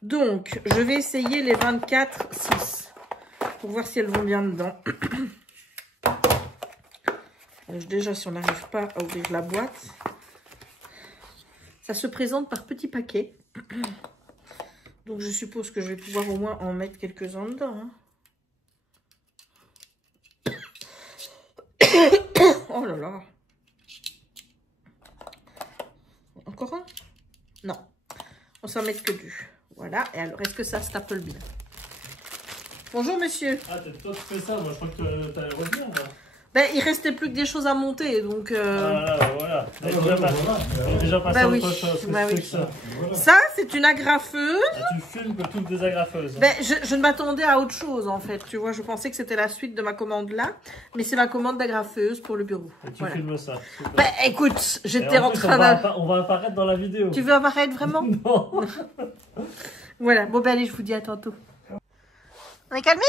Donc, je vais essayer les 24, 6. Pour voir si elles vont bien dedans. Alors, déjà, si on n'arrive pas à ouvrir la boîte... Ça se présente par petits paquets. Donc, je suppose que je vais pouvoir au moins en mettre quelques-uns dedans. Hein. Oh là là. Encore un? Non. On s'en met que deux. Voilà. Et alors, est-ce que ça se tape bien? Bonjour, monsieur. Ah, toi, tu fais ça. Moi, je crois que tu allais revenir, là. Ben, il restait plus que des choses à monter, donc... voilà. Déjà passé à autre chose. Bah oui. Ça, c'est une agrafeuse. Ah, tu filmes toutes des agrafeuses. Hein. Ben, je m'attendais à autre chose, en fait. Tu vois, je pensais que c'était la suite de ma commande là. Mais c'est ma commande d'agrafeuse pour le bureau. Et tu filmes ça. Ben, écoute, j'étais en train de... On va apparaître dans la vidéo. Tu veux apparaître vraiment? Non. Voilà. Bon, ben, allez, je vous dis à tantôt. On est calmé?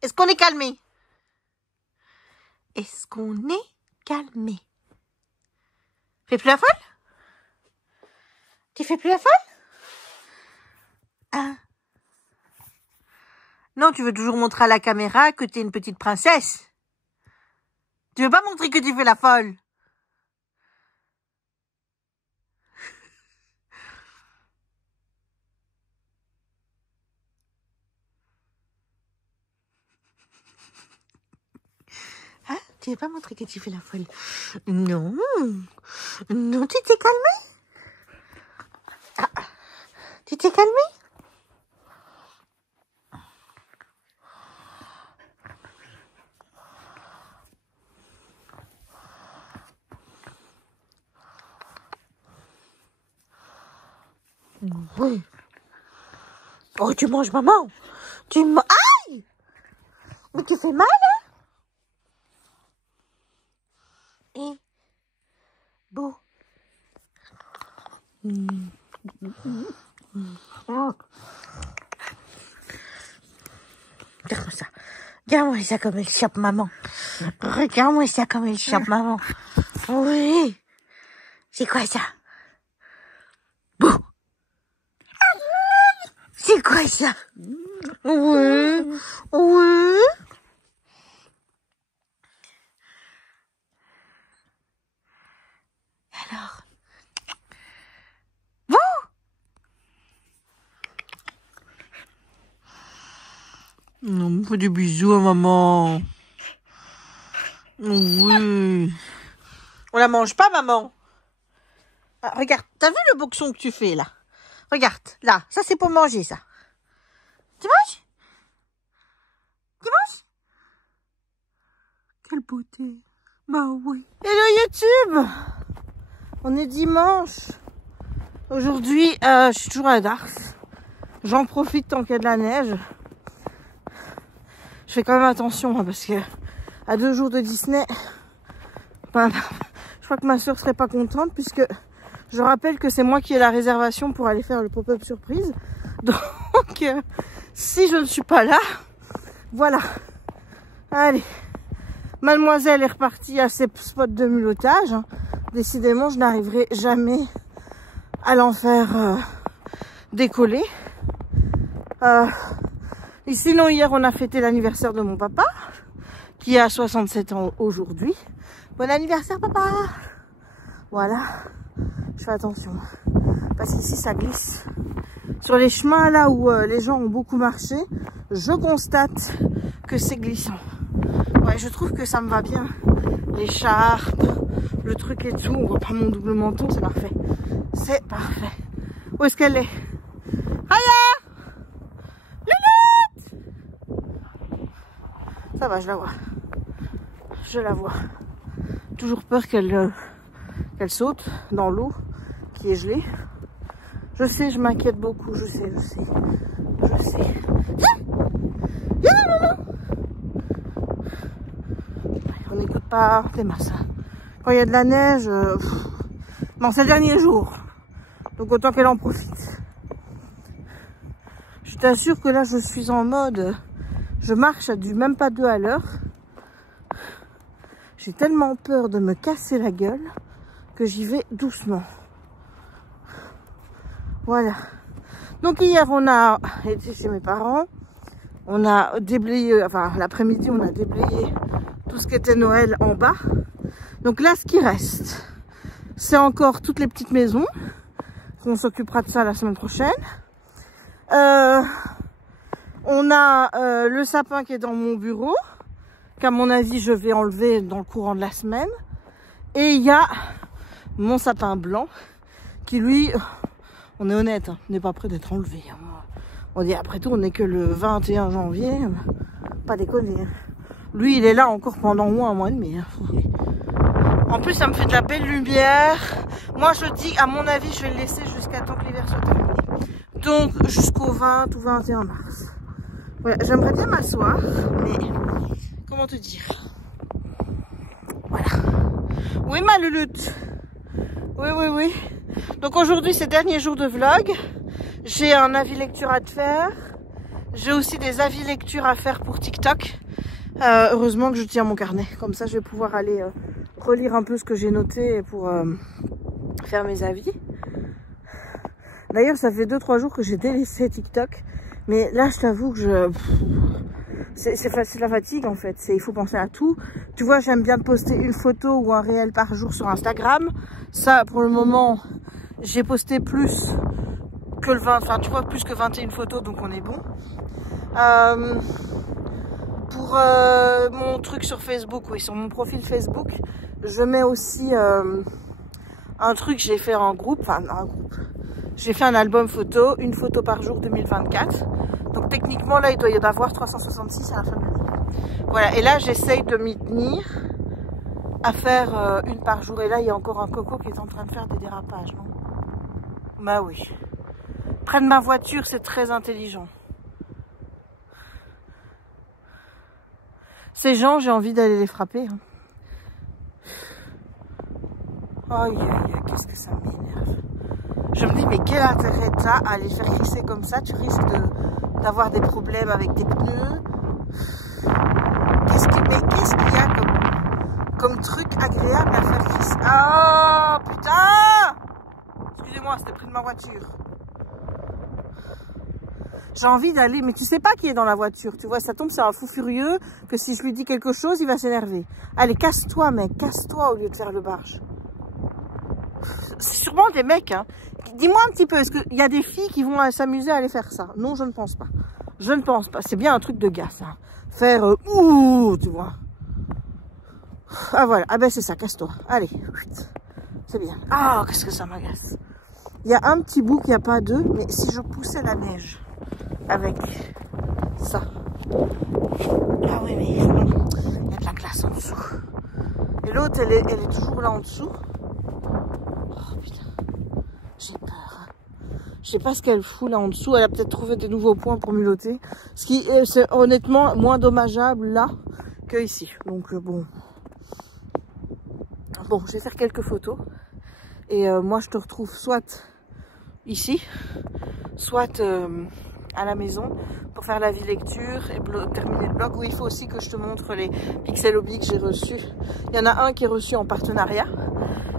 Est-ce qu'on est calmé? Est-ce qu'on est calmé? Fais plus la folle? Tu fais plus la folle? Ah. Non, tu veux toujours montrer à la caméra que t'es une petite princesse. Tu veux pas montrer que tu fais la folle? Hein? Tu veux pas montrer que tu fais la folle? Non. Non, tu t'es calmé? Ah. Tu t'es calmé? Oui. Oh, tu manges maman. Tu manges... Aïe! Mais tu fais mal, hein? Et... Beau. Regarde-moi ça. Regarde-moi ça comme elle chope maman. Regarde-moi ça comme elle chope maman. Oui. C'est quoi ça? Beau. C'est quoi ça? Oui. Oui. Alors. Vous? On me fait des bisous à maman. Oui. On la mange pas, maman. Ah, regarde, t'as vu le boxon que tu fais, là? Regarde, là, ça c'est pour manger, ça. Tu manges? Tu manges? Quelle beauté. Bah oui. Hello YouTube! On est dimanche. Aujourd'hui, je suis toujours à Dars. J'en profite tant qu'il y a de la neige. Je fais quand même attention, hein, parce que à 2 jours de Disney, ben, je crois que ma soeur serait pas contente, puisque je rappelle que c'est moi qui ai la réservation pour aller faire le pop-up surprise. Donc, si je ne suis pas là, voilà. Allez, mademoiselle est repartie à ses spots de mulottage. Décidément, je n'arriverai jamais à l'en faire décoller. Et sinon, hier, on a fêté l'anniversaire de mon papa, qui a 67 ans aujourd'hui. Bon anniversaire, papa! Voilà. Je fais attention, parce qu'ici, ça glisse. Sur les chemins, là où les gens ont beaucoup marché, je constate que c'est glissant. Ouais, je trouve que ça me va bien. L'écharpe, le truc et tout. On voit pas mon double menton, c'est parfait. C'est parfait. Où est-ce qu'elle est? Raya! Lulotte! Ça va, je la vois. Je la vois. Toujours peur qu'elle saute dans l'eau qui est gelée. Je sais, je m'inquiète beaucoup. Je sais. Viens, maman! On n'écoute pas les masses. Quand il y a de la neige, non, c'est le dernier jour. Donc autant qu'elle en profite. Je t'assure que là, je suis en mode... Je marche à du même pas 2 à l'heure. J'ai tellement peur de me casser la gueule que j'y vais doucement. Voilà. Donc hier, on a été chez mes parents. On a déblayé, enfin l'après-midi, on a déblayé tout ce qui était Noël en bas. Donc là, ce qui reste, c'est encore toutes les petites maisons. On s'occupera de ça la semaine prochaine. On a le sapin qui est dans mon bureau, qu'à mon avis, je vais enlever dans le courant de la semaine. Et il y a mon sapin blanc qui, lui, on est honnête, hein, n'est pas prêt d'être enlevé. On dit, après tout, on n'est que le 21 janvier. Pas déconner. Lui, il est là encore pendant au moins un mois et demi. En plus, ça me fait de la belle lumière. Moi, je dis, à mon avis, je vais le laisser jusqu'à temps que l'hiver soit terminé. Donc, jusqu'au 20 ou 21 mars. Voilà, j'aimerais bien m'asseoir, mais comment te dire? Voilà. Oui, ma louloute. Oui. Donc aujourd'hui, c'est le dernier jour de vlog. J'ai un avis lecture à te faire. J'ai aussi des avis lecture à faire pour TikTok. Heureusement que je tiens mon carnet. Comme ça, je vais pouvoir aller relire un peu ce que j'ai noté pour faire mes avis. D'ailleurs, ça fait 2-3 jours que j'ai délaissé TikTok. Mais là, je t'avoue que c'est la fatigue en fait. Il faut penser à tout. Tu vois, j'aime bien poster une photo ou un réel par jour sur Instagram. Ça, pour le moment, j'ai posté plus que le 20, enfin tu vois, plus que 21 photos, donc on est bon. Pour mon truc sur Facebook, oui, sur mon profil Facebook, je mets aussi un truc que j'ai fait en groupe, enfin un groupe. J'ai fait un album photo, une photo par jour 2024. Donc techniquement là, il doit y en avoir 366 à la fin de l'année. Voilà, et là j'essaye de m'y tenir à faire une par jour. Et là, il y a encore un coco qui est en train de faire des dérapages, non? Bah oui. Près de ma voiture, c'est très intelligent. Ces gens, j'ai envie d'aller les frapper. Hein. Aïe, qu'est-ce que ça m'énerve. Je me dis, mais quel intérêt t'as à les faire crisser comme ça? Tu risques d'avoir des problèmes avec tes pneus. Qu'est-ce qu'il y a comme truc agréable à faire crisser? Oh, putain! Excusez-moi, c'était près de ma voiture. J'ai envie d'aller, mais tu sais pas qui est dans la voiture. Tu vois, ça tombe sur un fou furieux que si je lui dis quelque chose, il va s'énerver. Allez, casse-toi, mec, casse-toi au lieu de faire le barge. C'est sûrement des mecs, hein. Dis-moi un petit peu, est-ce qu'il y a des filles qui vont s'amuser à aller faire ça? Non, je ne pense pas. Je ne pense pas. C'est bien un truc de gars, ça. Faire ouh, tu vois. Ah voilà, ah ben c'est ça, casse-toi. Allez, c'est bien. Ah, qu'est-ce que ça m'agace. Il y a un petit bout qu'il n'y a pas d'eux, mais si je poussais la neige avec ça. Ah oui, mais il y a de la glace en dessous. Et l'autre, elle est toujours là en dessous. Oh putain, j'ai peur. Je sais pas ce qu'elle fout là en dessous. Elle a peut-être trouvé des nouveaux points pour mulotter. Ce qui est, c'est honnêtement moins dommageable là que ici. Donc bon. Bon, je vais faire quelques photos. Et moi, je te retrouve soit ici, soit à la maison pour faire la vie lecture et terminer le blog. Où il faut aussi que je te montre les Pixel-Hobby que j'ai reçus. Il y en a un qui est reçu en partenariat.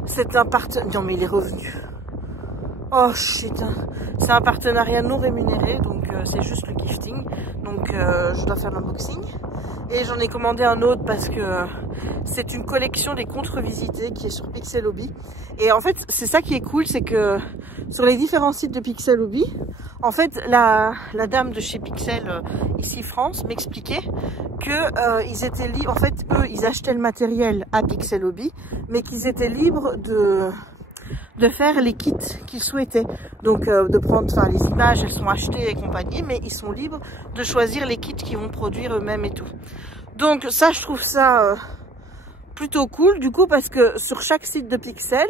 C'est un partenariat... Non, mais il est revenu. Oh shit. C'est un partenariat non rémunéré, donc c'est juste le gifting. Donc je dois faire l'unboxing. Et j'en ai commandé un autre parce que c'est une collection des contre-visités qui est sur Pixel-Hobby. Et en fait, c'est ça qui est cool, c'est que sur les différents sites de Pixel-Hobby, en fait, la dame de chez Pixel, ici France, m'expliquait que ils étaient libres. En fait, eux, ils achetaient le matériel à Pixel-Hobby, mais qu'ils étaient libres de faire les kits qu'ils souhaitaient. Donc de prendre, enfin les images, elles sont achetées et compagnie, mais ils sont libres de choisir les kits qu'ils vont produire eux-mêmes et tout. Donc ça, je trouve ça plutôt cool du coup, parce que sur chaque site de Pixel,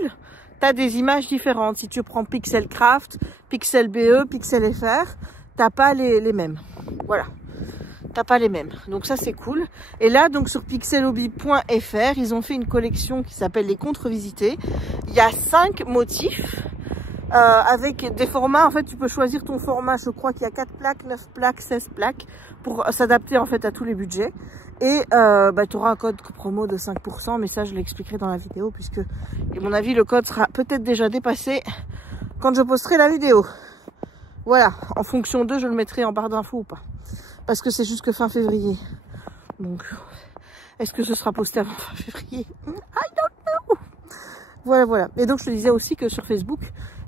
tu as des images différentes. Si tu prends Pixel Craft, Pixel BE, Pixel FR, t'as pas les mêmes. Voilà. T'as pas les mêmes. Donc ça, c'est cool. Et là, donc sur pixelhobby.fr, ils ont fait une collection qui s'appelle les contre-visités. Il y a 5 motifs avec des formats. En fait, tu peux choisir ton format. Je crois qu'il y a 4 plaques, 9 plaques, 16 plaques pour s'adapter en fait à tous les budgets. Et tu auras un code promo de 5%, mais ça, je l'expliquerai dans la vidéo puisque, à mon avis, le code sera peut-être déjà dépassé quand je posterai la vidéo. Voilà. En fonction d'eux, je le mettrai en barre d'infos ou pas. Parce que c'est jusque fin février. Donc, est-ce que ce sera posté avant fin février? I don't know. Voilà, voilà. Et donc, je te disais aussi que sur Facebook,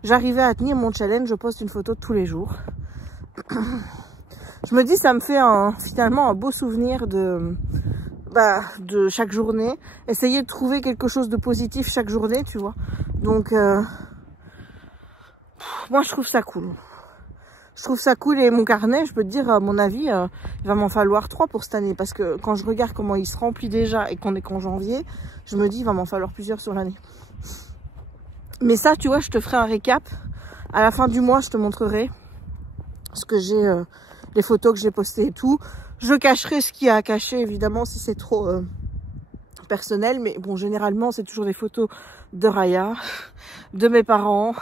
j'arrivais à tenir mon challenge. Je poste une photo tous les jours. Je me dis, ça me fait finalement un beau souvenir de chaque journée. Essayer de trouver quelque chose de positif chaque journée, tu vois. Donc, moi, je trouve ça cool. Je trouve ça cool et mon carnet, je peux te dire, à mon avis, il va m'en falloir 3 pour cette année. Parce que quand je regarde comment il se remplit déjà et qu'on est qu'en janvier, je me dis, il va m'en falloir plusieurs sur l'année. Mais ça, tu vois, je te ferai un récap. À la fin du mois, je te montrerai ce que j'ai, les photos que j'ai postées et tout. Je cacherai ce qu'il y a à cacher, évidemment, si c'est trop personnel. Mais bon, généralement, c'est toujours des photos de Raya, de mes parents,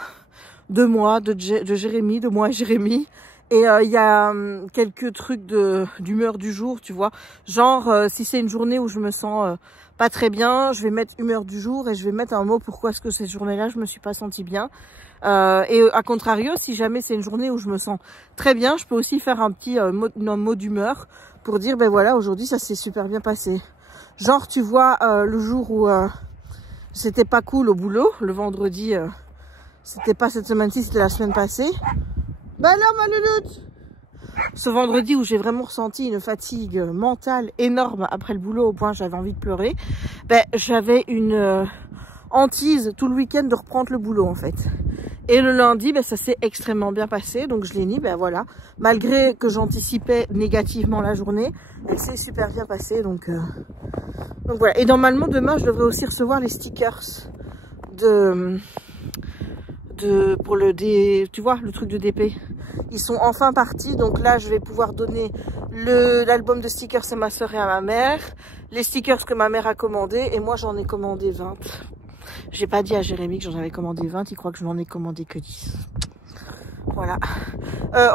de moi, de Jérémy, de moi et Jérémy. Et il y a quelques trucs d'humeur du jour, tu vois. Genre, si c'est une journée où je me sens pas très bien, je vais mettre humeur du jour et je vais mettre un mot pourquoi est-ce que cette journée-là, je me suis pas sentie bien. Et à contrario, si jamais c'est une journée où je me sens très bien, je peux aussi faire un petit mot d'humeur pour dire, ben voilà, aujourd'hui, ça s'est super bien passé. Genre, tu vois, le jour où c'était pas cool au boulot, le vendredi... c'était pas cette semaine-ci, c'était la semaine passée. Ben alors, ma louloute, ce vendredi où j'ai vraiment ressenti une fatigue mentale énorme après le boulot au point où j'avais envie de pleurer, ben j'avais une hantise tout le week-end de reprendre le boulot en fait. Et le lundi, ben ça s'est extrêmement bien passé, donc je l'ai mis, ben voilà. Malgré que j'anticipais négativement la journée, elle s'est super bien passée, donc voilà. Et normalement, demain, je devrais aussi recevoir les stickers pour tu vois, le truc de DP. Ils sont enfin partis, donc là je vais pouvoir donner l'album de stickers à ma soeur et à ma mère, les stickers que ma mère a commandés, et moi j'en ai commandé 20. J'ai pas dit à Jérémy que j'en avais commandé 20, il croit que je n'en ai commandé que 10. Voilà.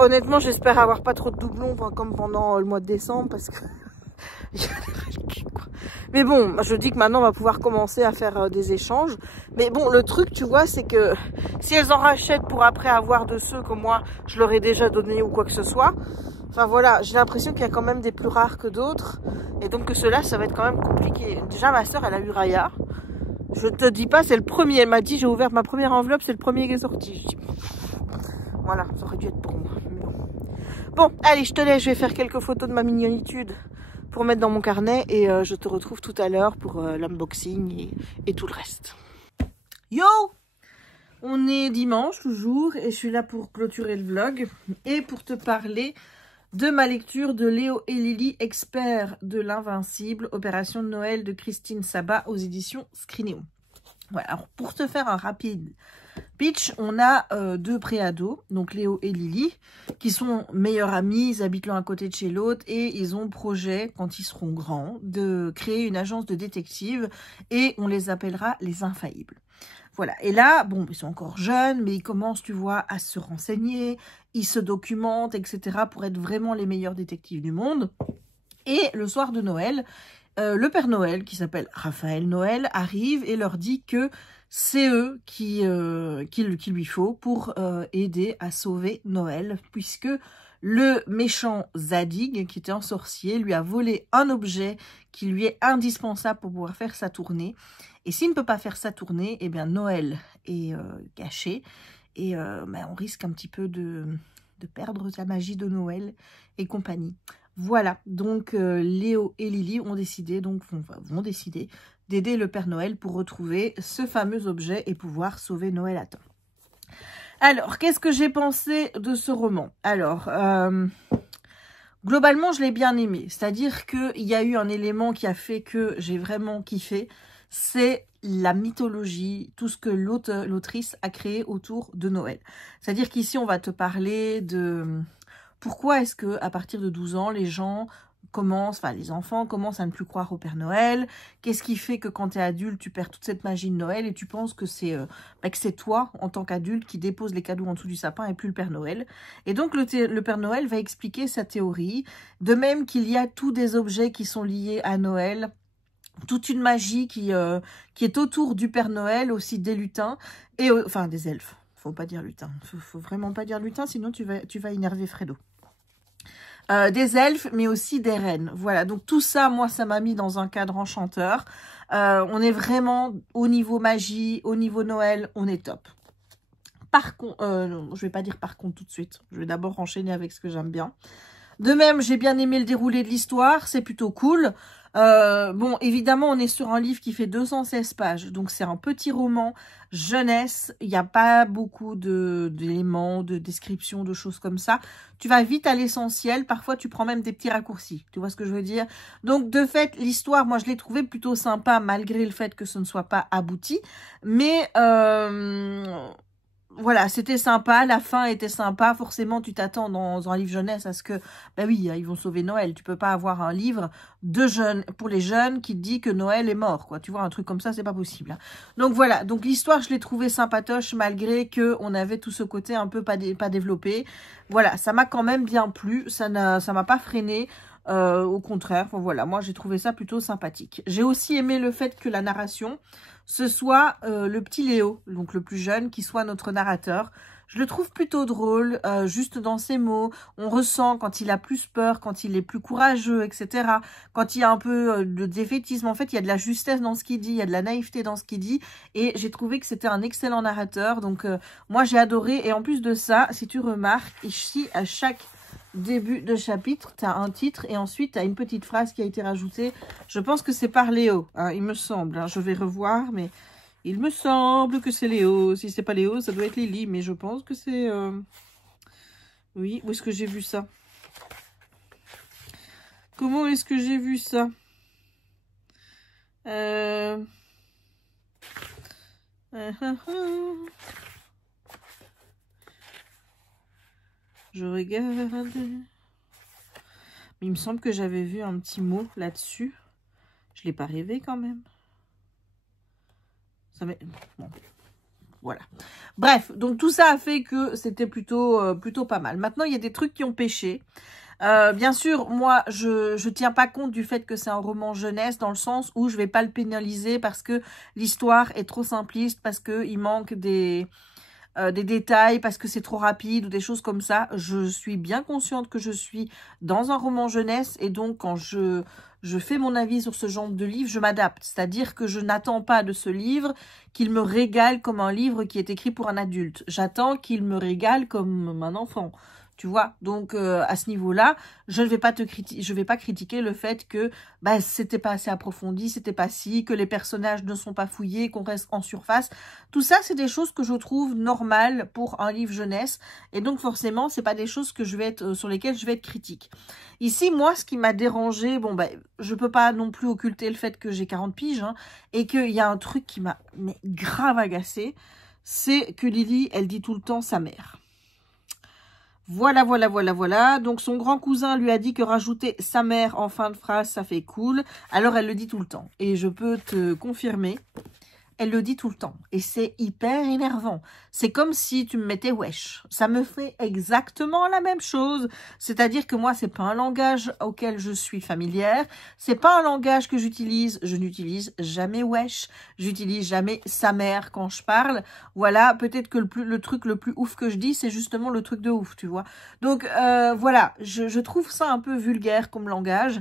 Honnêtement, j'espère avoir pas trop de doublons comme pendant le mois de décembre, parce que mais bon, je dis que maintenant on va pouvoir commencer à faire des échanges. Mais bon, le truc, tu vois, c'est que si elles en rachètent pour après avoir de ceux que moi je leur ai déjà donné ou quoi que ce soit, enfin voilà, j'ai l'impression qu'il y a quand même des plus rares que d'autres, et donc que ceux-là, ça va être quand même compliqué. Déjà, ma soeur, elle a eu Raya. Je te dis pas, c'est le premier. Elle m'a dit, j'ai ouvert ma première enveloppe, c'est le premier qui est sorti. Je dis, voilà, ça aurait dû être pour moi. Mais bon, allez, je te laisse, je vais faire quelques photos de ma mignonitude pour mettre dans mon carnet et je te retrouve tout à l'heure pour l'unboxing et tout le reste. Yo! On est dimanche toujours et je suis là pour clôturer le vlog et pour te parler de ma lecture de Léo et Lily, experts de l'invincible, Opération de Noël de Christine Sabat aux éditions Scrinéo. Voilà, alors pour te faire un rapide pitch, on a 2 préados, donc Léo et Lily, qui sont meilleurs amis, ils habitent l'un à côté de chez l'autre et ils ont projet, quand ils seront grands, de créer une agence de détectives et on les appellera les Infaillibles. Voilà, et là, bon, ils sont encore jeunes, mais ils commencent, tu vois, à se renseigner, ils se documentent, etc. pour être vraiment les meilleurs détectives du monde. Et le soir de Noël, le Père Noël, qui s'appelle Raphaël Noël, arrive et leur dit que c'est eux qu'il lui faut pour aider à sauver Noël, puisque le méchant Zadig, qui était un sorcier, lui a volé un objet qui lui est indispensable pour pouvoir faire sa tournée. Et s'il ne peut pas faire sa tournée, eh bien Noël est gâché et on risque un petit peu de perdre la magie de Noël et compagnie. Voilà, donc Léo et Lily ont décidé, vont décider d'aider le Père Noël pour retrouver ce fameux objet et pouvoir sauver Noël à temps. Alors, qu'est-ce que j'ai pensé de ce roman? Alors, globalement, je l'ai bien aimé. C'est-à-dire qu'il y a eu un élément qui a fait que j'ai vraiment kiffé. C'est la mythologie, tout ce que l'autrice a créé autour de Noël. C'est-à-dire qu'ici, on va te parler de pourquoi est-ce que à partir de 12 ans, les gens commencent, enfin les enfants commencent à ne plus croire au Père Noël. Qu'est-ce qui fait que quand tu es adulte, tu perds toute cette magie de Noël et tu penses que c'est toi, en tant qu'adulte, qui dépose les cadeaux en dessous du sapin et plus le Père Noël. Et donc le Père Noël va expliquer sa théorie, de même qu'il y a tous des objets qui sont liés à Noël, toute une magie qui est autour du Père Noël, aussi des lutins, et enfin des elfes. Faut pas dire lutin. Faut vraiment pas dire lutin, sinon tu vas énerver Fredo. Des elfes, mais aussi des reines. Voilà, donc tout ça, moi, ça m'a mis dans un cadre enchanteur. On est vraiment au niveau magie, au niveau Noël, on est top. Par contre, non, je vais pas dire par contre tout de suite. Je vais d'abord enchaîner avec ce que j'aime bien. De même, j'ai bien aimé le déroulé de l'histoire, c'est plutôt cool. Bon, évidemment, on est sur un livre qui fait 216 pages, donc c'est un petit roman jeunesse. Il n'y a pas beaucoup d'éléments, de descriptions, de choses comme ça. Tu vas vite à l'essentiel, parfois tu prends même des petits raccourcis, tu vois ce que je veux dire? Donc, de fait, l'histoire, moi, je l'ai trouvée plutôt sympa, malgré le fait que ce ne soit pas abouti. Mais voilà, c'était sympa, la fin était sympa. Forcément, tu t'attends dans un livre jeunesse à ce que, ben oui, ils vont sauver Noël. Tu peux pas avoir un livre de jeunes, pour les jeunes, qui te dit que Noël est mort, quoi. Tu vois, un truc comme ça, c'est pas possible. Hein. Donc voilà, donc l'histoire, je l'ai trouvée sympatoche, malgré que on avait tout ce côté un peu pas développé. Voilà, ça m'a quand même bien plu, ça m'a pas freiné. Au contraire, enfin, voilà, moi j'ai trouvé ça plutôt sympathique. J'ai aussi aimé le fait que la narration, ce soit le petit Léo, donc le plus jeune, qui soit notre narrateur. Je le trouve plutôt drôle, juste dans ses mots. On ressent quand il a plus peur, quand il est plus courageux, etc. Quand il y a un peu de défaitisme. En fait, il y a de la justesse dans ce qu'il dit, il y a de la naïveté dans ce qu'il dit. Et j'ai trouvé que c'était un excellent narrateur. Donc, moi, j'ai adoré. Et en plus de ça, si tu remarques, ici, à chaque début de chapitre, tu as un titre et ensuite tu as une petite phrase qui a été rajoutée. Je pense que c'est par Léo, hein, il me semble. Hein, je vais revoir, mais il me semble que c'est Léo. Si c'est pas Léo, ça doit être Lily, mais je pense que c'est... Oui, où est-ce que j'ai vu ça? Comment est-ce que j'ai vu ça? Je regarde. Mais il me semble que j'avais vu un petit mot là-dessus. Je l'ai pas rêvé quand même. Ça bon. Voilà. Bref, donc tout ça a fait que c'était plutôt pas mal. Maintenant, il y a des trucs qui ont pêché. Bien sûr, moi, je tiens pas compte du fait que c'est un roman jeunesse, dans le sens où je vais pas le pénaliser parce que l'histoire est trop simpliste, parce qu'il manque des détails, parce que c'est trop rapide ou des choses comme ça. Je suis bien consciente que je suis dans un roman jeunesse et donc quand je fais mon avis sur ce genre de livre, je m'adapte. C'est-à-dire que je n'attends pas de ce livre qu'il me régale comme un livre qui est écrit pour un adulte. J'attends qu'il me régale comme un enfant. Tu vois, donc à ce niveau-là, je ne vais pas critiquer le fait que bah, c'était pas assez approfondi, c'était pas si, que les personnages ne sont pas fouillés, qu'on reste en surface. Tout ça, c'est des choses que je trouve normales pour un livre jeunesse, et donc forcément, c'est pas des choses que sur lesquelles je vais être critique. Ici, moi, ce qui m'a dérangé, bon, bah, je peux pas non plus occulter le fait que j'ai 40 piges, hein, et qu'il y a un truc qui m'a grave agacé, c'est que Lily, elle dit tout le temps sa mère. Voilà. Donc, son grand cousin lui a dit que rajouter sa mère en fin de phrase, ça fait cool. Alors, elle le dit tout le temps. Et je peux te confirmer, elle le dit tout le temps. Et c'est hyper énervant. C'est comme si tu me mettais wesh. Ça me fait exactement la même chose. C'est-à-dire que moi, c'est pas un langage auquel je suis familière. C'est pas un langage que j'utilise. Je n'utilise jamais wesh. J'utilise jamais sa mère quand je parle. Voilà, peut-être que le truc le plus ouf que je dis, c'est justement le truc de ouf, tu vois. Donc, voilà, je trouve ça un peu vulgaire comme langage.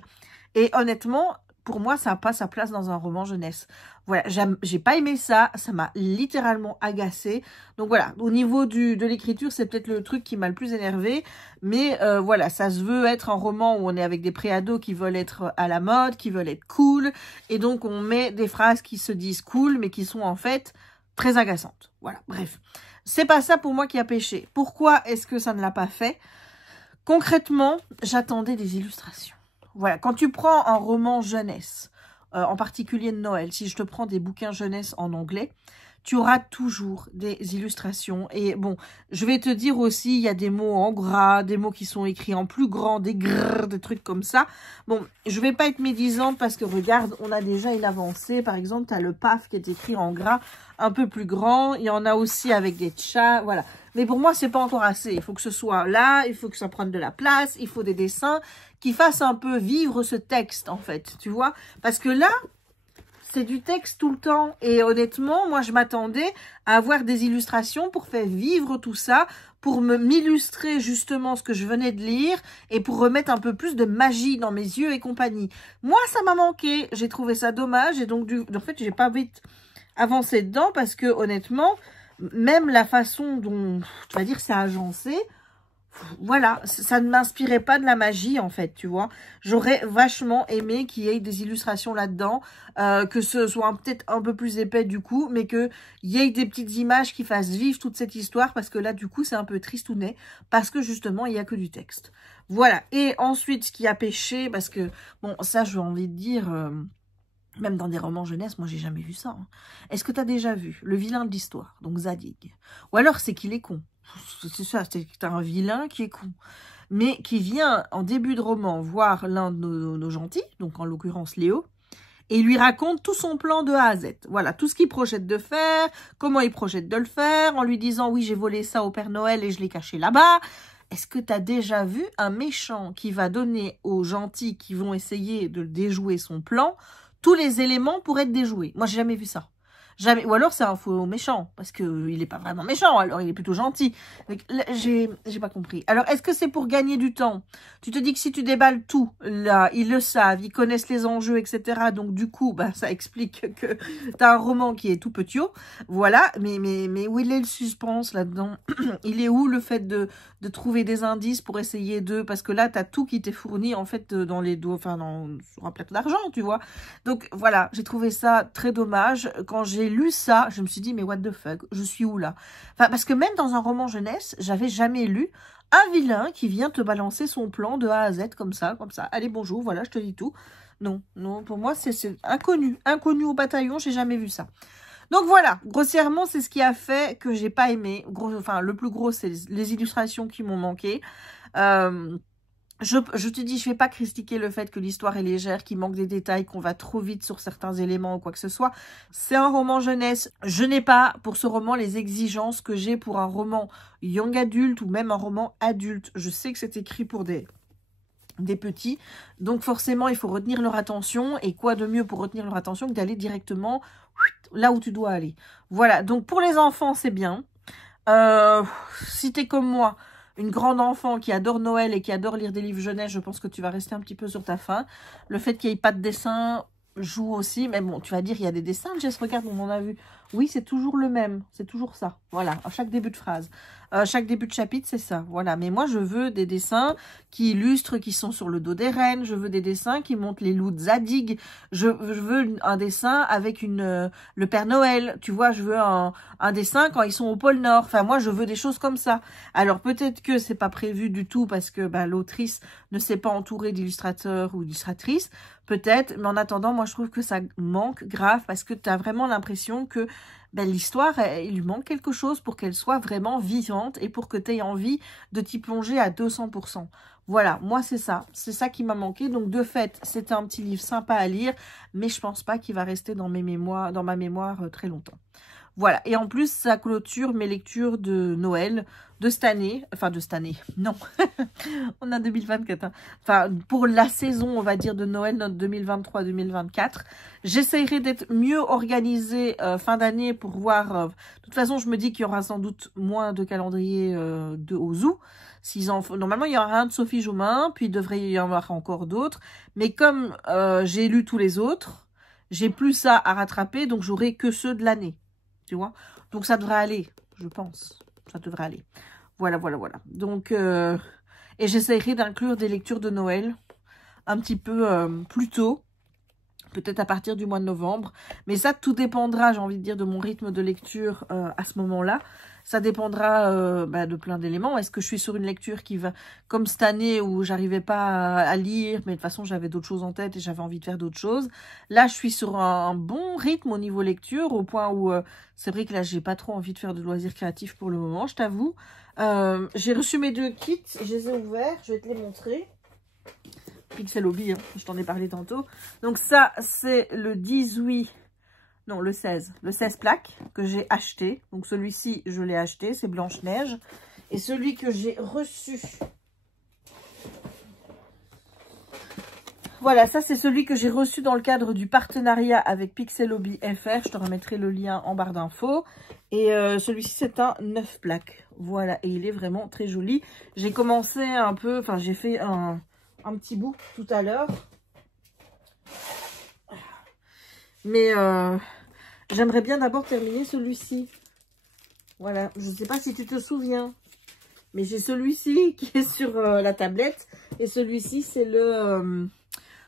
Et honnêtement, pour moi, ça n'a pas sa place dans un roman jeunesse. Voilà, j'ai pas aimé ça, ça m'a littéralement agacée. Donc voilà, au niveau de l'écriture, c'est peut-être le truc qui m'a le plus énervé. Mais voilà, ça se veut être un roman où on est avec des préados qui veulent être à la mode, qui veulent être cool. Et donc on met des phrases qui se disent cool, mais qui sont en fait très agaçantes. Voilà, bref. C'est pas ça pour moi qui a péché. Pourquoi est-ce que ça ne l'a pas fait? Concrètement, j'attendais des illustrations. Voilà, quand tu prends un roman jeunesse, en particulier de Noël, si je te prends des bouquins jeunesse en anglais, tu auras toujours des illustrations. Et bon, je vais te dire aussi, il y a des mots en gras, des mots qui sont écrits en plus grand, des grrr, des trucs comme ça. Bon, je vais pas être médisante parce que regarde, on a déjà une avancée. Par exemple, tu as le PAF qui est écrit en gras un peu plus grand. Il y en a aussi avec des chats, voilà. Mais pour moi, c'est pas encore assez. Il faut que ce soit là, il faut que ça prenne de la place, il faut des dessins qui fassent un peu vivre ce texte, en fait, tu vois. Parce que là, c'est du texte tout le temps. Et honnêtement, moi, je m'attendais à avoir des illustrations pour faire vivre tout ça, pour m'illustrer justement ce que je venais de lire et pour remettre un peu plus de magie dans mes yeux et compagnie. Moi, ça m'a manqué. J'ai trouvé ça dommage et donc, en fait, j'ai pas vite avancé dedans parce que, honnêtement, même la façon dont, tu vas dire, c'est agencé, voilà, ça ne m'inspirait pas de la magie, en fait, tu vois. J'aurais vachement aimé qu'il y ait des illustrations là-dedans, que ce soit peut-être un peu plus épais du coup, mais qu'il y ait des petites images qui fassent vivre toute cette histoire, parce que là, du coup, c'est un peu tristounet, parce que justement, il n'y a que du texte. Voilà, et ensuite, ce qui a péché, parce que, bon, ça, j'ai envie de dire... Même dans des romans jeunesse, moi, j'ai jamais vu ça. Hein. Est-ce que tu as déjà vu le vilain de l'histoire, donc Zadig? Ou alors, c'est qu'il est con. C'est ça, c'est un vilain qui est con. Mais qui vient, en début de roman, voir l'un de nos gentils, donc en l'occurrence Léo, et il lui raconte tout son plan de A à Z. Voilà, tout ce qu'il projette de faire, comment il projette de le faire, en lui disant « Oui, j'ai volé ça au Père Noël et je l'ai caché là-bas ». Est-ce que tu as déjà vu un méchant qui va donner aux gentils qui vont essayer de déjouer son plan tous les éléments pour être déjoués? Moi, j'ai jamais vu ça. Jamais. Ou alors, c'est un faux méchant, parce qu'il n'est pas vraiment méchant, alors il est plutôt gentil. J'ai pas compris. Alors, est-ce que c'est pour gagner du temps? Tu te dis que si tu déballes tout, là, ils le savent, ils connaissent les enjeux, etc. Donc, du coup, bah, ça explique que tu as un roman qui est tout petit. Voilà, mais où il est le suspense là-dedans? Il est où le fait de trouver des indices pour essayer de... Parce que là, tu as tout qui t'est fourni, en fait, dans les dos, enfin, sur un plateau d'argent, tu vois. Donc, voilà, j'ai trouvé ça très dommage. Quand j'ai lu ça, je me suis dit, mais what the fuck, je suis où là? Enfin, parce que même dans un roman jeunesse, j'avais jamais lu un vilain qui vient te balancer son plan de A à Z comme ça. Allez, bonjour, voilà, je te dis tout. Non, non, pour moi, c'est inconnu. Inconnu au bataillon, j'ai jamais vu ça. Donc voilà, grossièrement, c'est ce qui a fait que j'ai pas aimé. Enfin, le plus gros, c'est les illustrations qui m'ont manqué. Je te dis, je vais pas critiquer le fait que l'histoire est légère, qu'il manque des détails, qu'on va trop vite sur certains éléments ou quoi que ce soit. C'est un roman jeunesse. Je n'ai pas, pour ce roman, les exigences que j'ai pour un roman young adulte ou même un roman adulte. Je sais que c'est écrit pour des petits. Donc forcément, il faut retenir leur attention. Et quoi de mieux pour retenir leur attention que d'aller directement là où tu dois aller. Voilà, donc pour les enfants, c'est bien. Si t'es comme moi, une grande enfant qui adore Noël et qui adore lire des livres jeunesse, je pense que tu vas rester un petit peu sur ta faim. Le fait qu'il n'y ait pas de dessin joue aussi. Mais bon, tu vas dire, il y a des dessins, Jess, regarde, on en a vu. Oui, c'est toujours le même. C'est toujours ça. Voilà, à chaque début de phrase. Chaque début de chapitre, c'est ça. Voilà, mais moi, je veux des dessins qui illustrent, qui sont sur le dos des reines. Je veux des dessins qui montrent les loups de Zadig. Je veux un dessin avec le Père Noël. Tu vois, je veux un dessin quand ils sont au pôle Nord. Enfin, moi, je veux des choses comme ça. Alors, peut-être que c'est pas prévu du tout parce que l'autrice ne s'est pas entourée d'illustrateurs ou d'illustratrices. Peut-être, mais en attendant, moi, je trouve que ça manque grave parce que tu as vraiment l'impression que l'histoire, il lui manque quelque chose pour qu'elle soit vraiment vivante et pour que tu aies envie de t'y plonger à 200%. Voilà, moi, c'est ça. C'est ça qui m'a manqué. Donc, de fait, c'était un petit livre sympa à lire, mais je pense pas qu'il va rester dans ma mémoire très longtemps. Voilà, et en plus, ça clôture mes lectures de Noël de cette année. Enfin, de cette année, non. On a 2024. Hein. Enfin, pour la saison, on va dire, de Noël, notre 2023-2024. J'essayerai d'être mieux organisée fin d'année pour voir... de toute façon, je me dis qu'il y aura sans doute moins de calendrier au zoo. Normalement, il y aura un de Sophie Joumin, puis il devrait y en avoir encore d'autres. Mais comme j'ai lu tous les autres... j'ai plus ça à rattraper, donc j'aurai que ceux de l'année. Tu vois? Donc ça devrait aller, je pense. Ça devrait aller. Voilà, voilà, voilà. Donc, et j'essaierai d'inclure des lectures de Noël un petit peu plus tôt. Peut-être à partir du mois de novembre. Mais ça, tout dépendra, j'ai envie de dire, de mon rythme de lecture à ce moment-là. Ça dépendra de plein d'éléments. Est-ce que je suis sur une lecture qui va, comme cette année où j'arrivais pas à lire, mais de toute façon, j'avais d'autres choses en tête et j'avais envie de faire d'autres choses. Là, je suis sur un bon rythme au niveau lecture, au point où c'est vrai que là, j'ai pas trop envie de faire de loisirs créatifs pour le moment, je t'avoue. J'ai reçu mes 2 kits, je les ai ouverts, je vais te les montrer. Pixel Hobby, hein, je t'en ai parlé tantôt. Donc ça, c'est le 18, non le 16 plaques que j'ai acheté. Donc celui-ci, je l'ai acheté, c'est Blanche-Neige. Et celui que j'ai reçu, voilà, ça c'est celui que j'ai reçu dans le cadre du partenariat avec Pixel Hobby FR. Je te remettrai le lien en barre d'infos. Et celui-ci, c'est un 9 plaques. Voilà, et il est vraiment très joli. J'ai commencé un peu, enfin j'ai fait un petit bout tout à l'heure. Mais j'aimerais bien d'abord terminer celui-ci. Voilà, je ne sais pas si tu te souviens. Mais j'ai celui-ci qui est sur la tablette. Et celui-ci, c'est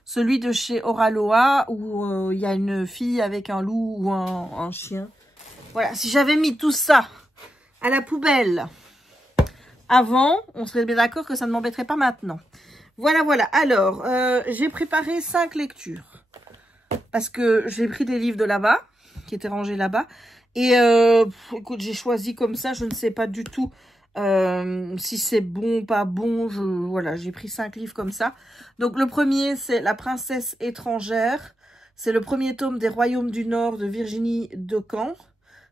celui de chez Oraloa où il y a une fille avec un loup ou un chien. Voilà, si j'avais mis tout ça à la poubelle avant, on serait bien d'accord que ça ne m'embêterait pas maintenant. Voilà, voilà. Alors, j'ai préparé 5 lectures. Parce que j'ai pris des livres de là-bas, qui étaient rangés là-bas. Et, écoute, j'ai choisi comme ça. Je ne sais pas du tout si c'est bon, pas bon. Voilà, j'ai pris 5 livres comme ça. Donc, le premier, c'est La princesse étrangère. C'est le premier tome des Royaumes du Nord de Virginie Decamp.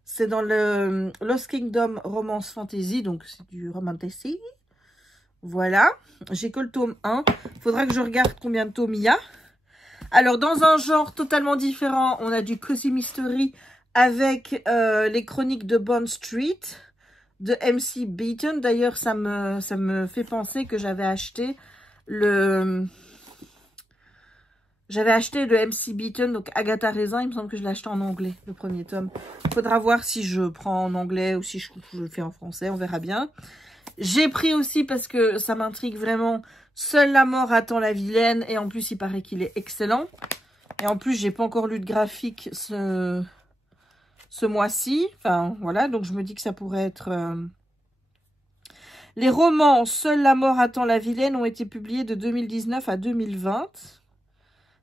C'est dans le Lost Kingdom Romance Fantasy. Donc, c'est du romantasy. Voilà, j'ai que le tome 1. Il faudra que je regarde combien de tomes il y a. Alors, dans un genre totalement différent, on a du Cozy Mystery avec les chroniques de Bond Street de MC Beaton. D'ailleurs, ça me fait penser que j'avais acheté le MC Beaton, donc Agatha Raisin. Il me semble que je l'ai acheté en anglais, le premier tome. Il faudra voir si je prends en anglais ou si je le fais en français, on verra bien. J'ai pris aussi, parce que ça m'intrigue vraiment, Seule la mort attend la vilaine. Et en plus, il paraît qu'il est excellent. Et en plus, j'ai pas encore lu de graphique ce mois-ci. Enfin, voilà. Donc, je me dis que ça pourrait être... Les romans Seule la mort attend la vilaine ont été publiés de 2019 à 2020.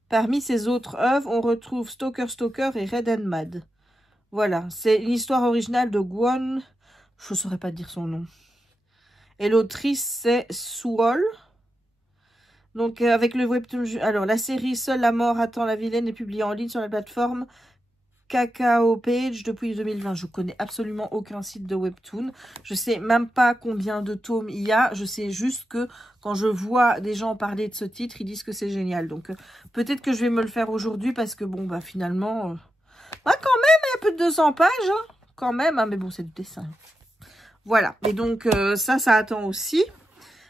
Parmi ces autres œuvres, on retrouve Stalker Stalker et Red and Mad. Voilà. C'est l'histoire originale de Gwon. Je ne saurais pas dire son nom. Et l'autrice, c'est Suol. Donc, avec le webtoon... Alors, la série Seule la mort attend la vilaine est publiée en ligne sur la plateforme Kakao Page depuis 2020. Je connais absolument aucun site de webtoon. Je sais même pas combien de tomes il y a. Je sais juste que quand je vois des gens parler de ce titre, ils disent que c'est génial. Donc, peut-être que je vais me le faire aujourd'hui parce que, bon, bah, finalement... quand même, il y a plus de 200 pages. Hein, quand même, hein, mais bon, c'est du dessin. Voilà, et donc ça attend aussi.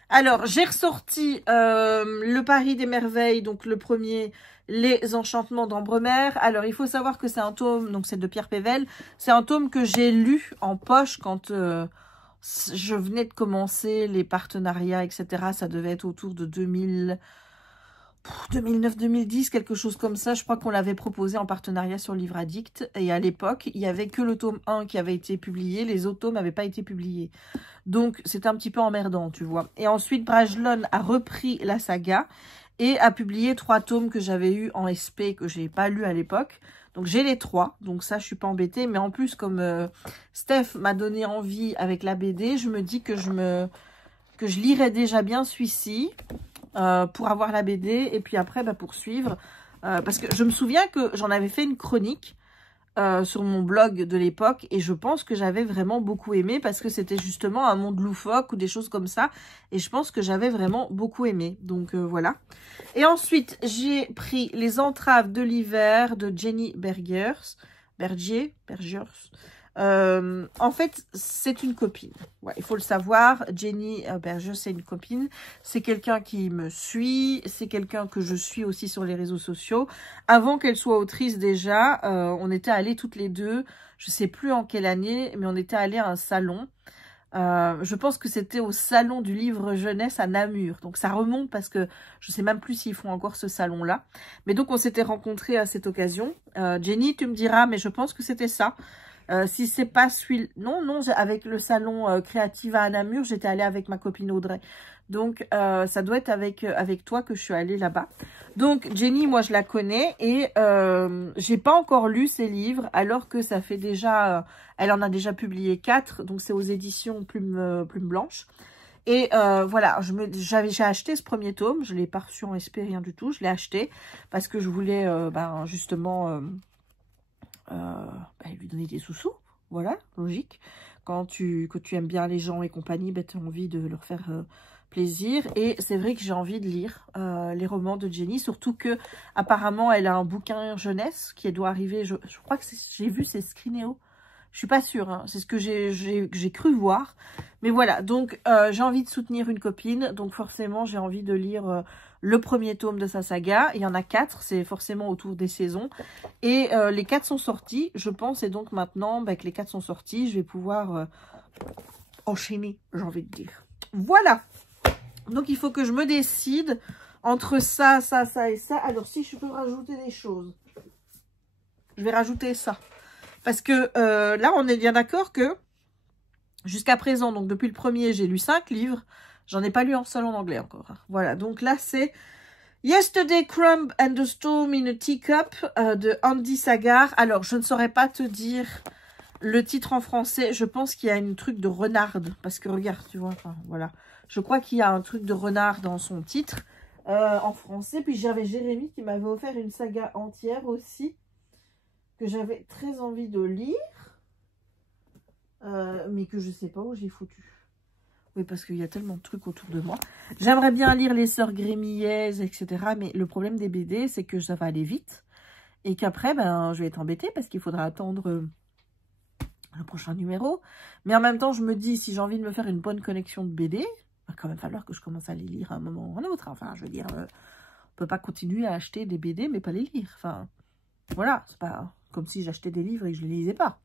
Alors, j'ai ressorti le Paris des merveilles, donc le premier, Les enchantements d'Ambremer. Alors, il faut savoir que c'est un tome, donc c'est de Pierre Pével. C'est un tome que j'ai lu en poche quand je venais de commencer les partenariats, etc. Ça devait être autour de 2009-2010, quelque chose comme ça. Je crois qu'on l'avait proposé en partenariat sur Livre Addict. Et à l'époque, il n'y avait que le tome 1 qui avait été publié. Les autres tomes n'avaient pas été publiés. Donc, c'est un petit peu emmerdant, tu vois. Et ensuite, Brajlon a repris la saga et a publié 3 tomes que j'avais eu en SP, que je n'ai pas lu à l'époque. Donc, j'ai les 3. Donc, ça, je suis pas embêtée. Mais en plus, comme Steph m'a donné envie avec la BD, je me dis que je lirais déjà bien celui-ci. Pour avoir la BD et puis après poursuivre parce que je me souviens que j'en avais fait une chronique sur mon blog de l'époque et je pense que j'avais vraiment beaucoup aimé parce que c'était justement un monde loufoque ou des choses comme ça et je pense que j'avais vraiment beaucoup aimé, donc voilà. Et ensuite j'ai pris Les entraves de l'hiver de Jenny Bergiers. En fait, c'est une copine. Ouais, il faut le savoir. Jenny Berger, c'est une copine. C'est quelqu'un qui me suit. C'est quelqu'un que je suis aussi sur les réseaux sociaux. Avant qu'elle soit autrice déjà, on était allées toutes les deux. Je sais plus en quelle année, mais on était allées à un salon. Je pense que c'était au salon du livre jeunesse à Namur. Donc ça remonte parce que je sais même plus s'ils font encore ce salon-là. Mais donc on s'était rencontrés à cette occasion. Jenny, tu me diras, mais je pense que c'était ça. Si c'est pas celui... Non, avec le salon créatif à Namur, j'étais allée avec ma copine Audrey. Donc, ça doit être avec toi que je suis allée là-bas. Donc, Jenny, moi, je la connais et j'ai pas encore lu ses livres, alors que ça fait déjà... elle en a déjà publié 4, donc c'est aux éditions Plume Blanche. Et voilà, j'ai acheté ce premier tome, je l'ai pas reçu en SP, rien du tout. Je l'ai acheté parce que je voulais justement... lui donner des sous-sous, voilà, logique. Quand tu aimes bien les gens et compagnie, tu as envie de leur faire plaisir. Et c'est vrai que j'ai envie de lire les romans de Jenny, surtout que apparemment elle a un bouquin jeunesse qui doit arriver, je crois que j'ai vu, c'est Scrineo. Je suis pas sûre, hein. C'est ce que j'ai cru voir. Mais voilà, donc j'ai envie de soutenir une copine, donc forcément j'ai envie de lire le premier tome de sa saga. Il y en a 4, c'est forcément autour des saisons. Et les 4 sont sortis, je pense, et donc maintenant que les 4 sont sortis, je vais pouvoir enchaîner, j'ai envie de dire. Voilà, donc il faut que je me décide entre ça et ça. Alors si je peux rajouter des choses, je vais rajouter ça. Parce que là, on est bien d'accord que jusqu'à présent, donc depuis le premier, j'ai lu 5 livres. J'en ai pas lu un seul en anglais encore. Voilà, donc là, c'est Yesterday Crumb and the Storm in a Teacup de Andy Sagar. Alors, je ne saurais pas te dire le titre en français. Je pense qu'il y a un truc de renarde. Parce que regarde, tu vois, enfin, voilà. Je crois qu'il y a un truc de renard dans son titre en français. Puis j'avais Jérémy qui m'avait offert une saga entière aussi, que j'avais très envie de lire, mais que je sais pas où j'ai foutu. Oui, parce qu'il y a tellement de trucs autour de moi. J'aimerais bien lire les Sœurs Grémillaises, etc. Mais le problème des BD, c'est que ça va aller vite. Et qu'après, je vais être embêtée parce qu'il faudra attendre le prochain numéro. Mais en même temps, je me dis, si j'ai envie de me faire une bonne collection de BD, il va quand même falloir que je commence à les lire à un moment ou à un autre. Enfin, je veux dire, on peut pas continuer à acheter des BD, mais pas les lire. Enfin, voilà, c'est pas comme si j'achetais des livres et que je les lisais pas.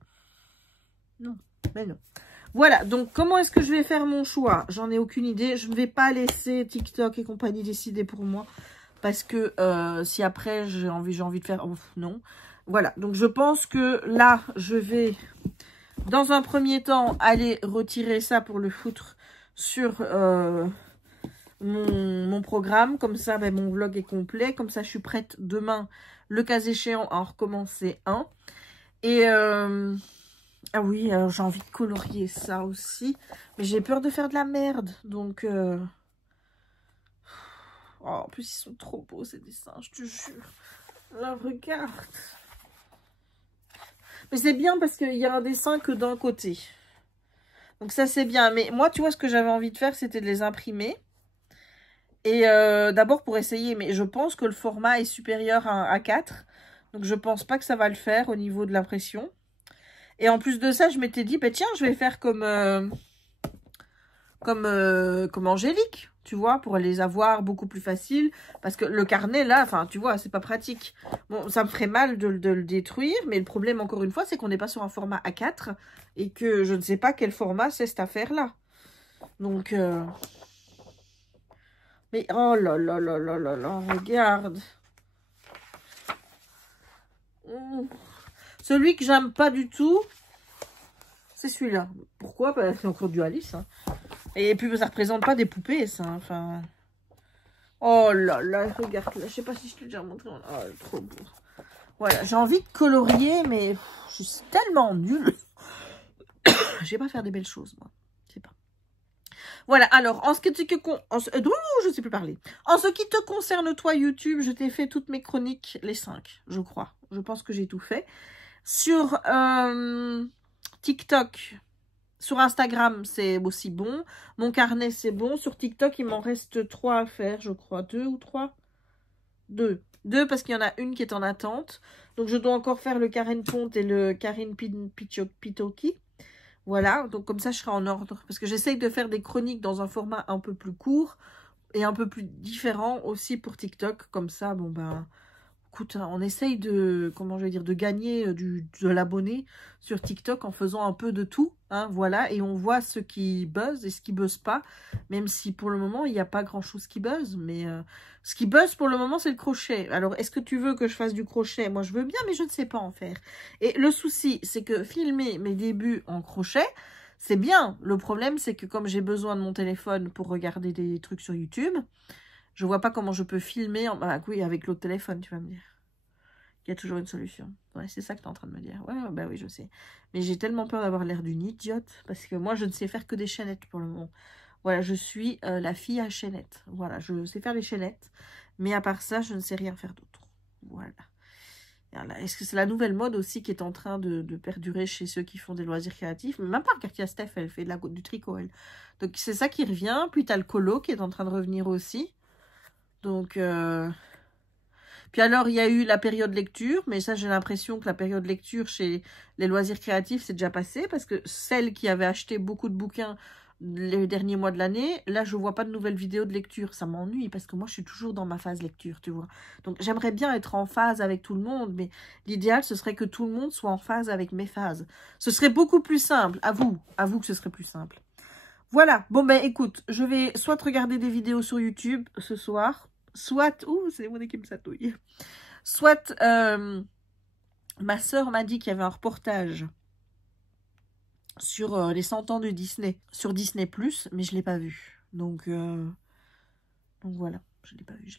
Non, mais non. Voilà, donc comment est-ce que je vais faire mon choix? J'en ai aucune idée. Je ne vais pas laisser TikTok et compagnie décider pour moi. Parce que si après j'ai envie de faire... Oh, non. Voilà, donc je pense que là, je vais, dans un premier temps, aller retirer ça pour le foutre sur mon programme. Comme ça, mon vlog est complet. Comme ça, je suis prête demain, le cas échéant, à en recommencer un. Et... ah oui, j'ai envie de colorier ça aussi. Mais j'ai peur de faire de la merde. Donc... Oh, en plus, ils sont trop beaux, ces dessins, je te jure. Là, regarde. Mais c'est bien parce qu'il y a un dessin que d'un côté. Donc ça, c'est bien. Mais moi, tu vois, ce que j'avais envie de faire, c'était de les imprimer. Et d'abord pour essayer. Mais je pense que le format est supérieur à un A4. Donc je pense pas que ça va le faire au niveau de l'impression. Et en plus de ça, je m'étais dit, bah, tiens, je vais faire comme Angélique, tu vois, pour les avoir beaucoup plus facile. Parce que le carnet, là, enfin, tu vois, c'est pas pratique. Bon, ça me ferait mal de le détruire, mais le problème, encore une fois, c'est qu'on n'est pas sur un format A4 et que je ne sais pas quel format c'est cette affaire-là. Donc, mais, oh là là là là là là, regarde. Celui que j'aime pas du tout, c'est celui-là. Pourquoi? Bah, c'est encore du Alice, hein. Et puis, ça représente pas des poupées, ça. Enfin... Oh là là, regarde là. Je sais pas si je t'ai déjà montré. Oh, trop beau. Voilà, j'ai envie de colorier, mais je suis tellement nulle. Je vais pas faire des belles choses, moi. Je sais pas. Voilà, alors, en ce qui te je sais plus parler. En ce qui te concerne, toi, YouTube, je t'ai fait toutes mes chroniques, les 5, je crois. Je pense que j'ai tout fait. Sur TikTok... Sur Instagram, c'est aussi bon. Mon carnet, c'est bon. Sur TikTok, il m'en reste 3 à faire, je crois. 2 ou 3 2. 2 parce qu'il y en a une qui est en attente. Donc, je dois encore faire le Karen Ponte et le Karine Pitoki. Voilà, donc comme ça, je serai en ordre. Parce que j'essaye de faire des chroniques dans un format un peu plus court et un peu plus différent aussi pour TikTok. Comme ça, bon ben, écoute, on essaye de, comment je vais dire, de gagner de l'abonné sur TikTok en faisant un peu de tout. Hein, voilà, et on voit ce qui buzz et ce qui buzz pas. Même si pour le moment, il n'y a pas grand-chose qui buzz. Mais ce qui buzz pour le moment, c'est le crochet. Alors, est-ce que tu veux que je fasse du crochet? Moi, je veux bien, mais je ne sais pas en faire. Et le souci, c'est que filmer mes débuts en crochet, c'est bien. Le problème, c'est que comme j'ai besoin de mon téléphone pour regarder des trucs sur YouTube, je vois pas comment je peux filmer. Ah oui, avec l'autre téléphone, tu vas me dire. Il y a toujours une solution. Ouais, c'est ça que tu es en train de me dire. Ouais, bah oui, je sais. Mais j'ai tellement peur d'avoir l'air d'une idiote. Parce que moi, je ne sais faire que des chaînettes pour le moment. Voilà, je suis la fille à chaînettes. Voilà, je sais faire les chaînettes. Mais à part ça, je ne sais rien faire d'autre. Voilà. Est-ce que c'est la nouvelle mode aussi qui est en train de perdurer chez ceux qui font des loisirs créatifs? Même pas, car il y a Steph, elle fait du tricot, elle. Donc, c'est ça qui revient. Puis, tu as le colo qui est en train de revenir aussi. Donc... Puis alors, il y a eu la période lecture, mais ça, j'ai l'impression que la période lecture chez les loisirs créatifs, c'est déjà passé, parce que celles qui avaient acheté beaucoup de bouquins les derniers mois de l'année, là, je vois pas de nouvelles vidéos de lecture. Ça m'ennuie, parce que moi, je suis toujours dans ma phase lecture, tu vois. Donc, j'aimerais bien être en phase avec tout le monde, mais l'idéal, ce serait que tout le monde soit en phase avec mes phases. Ce serait beaucoup plus simple, avoue que ce serait plus simple. Voilà, bon ben, écoute, je vais soit regarder des vidéos sur YouTube ce soir, soit... Ouh, c'est mon nez qui me satouille. Soit, ma sœur m'a dit qu'il y avait un reportage sur les 100 ans de Disney, sur Disney+, mais je ne l'ai pas vu. Donc voilà, je ne l'ai pas vu.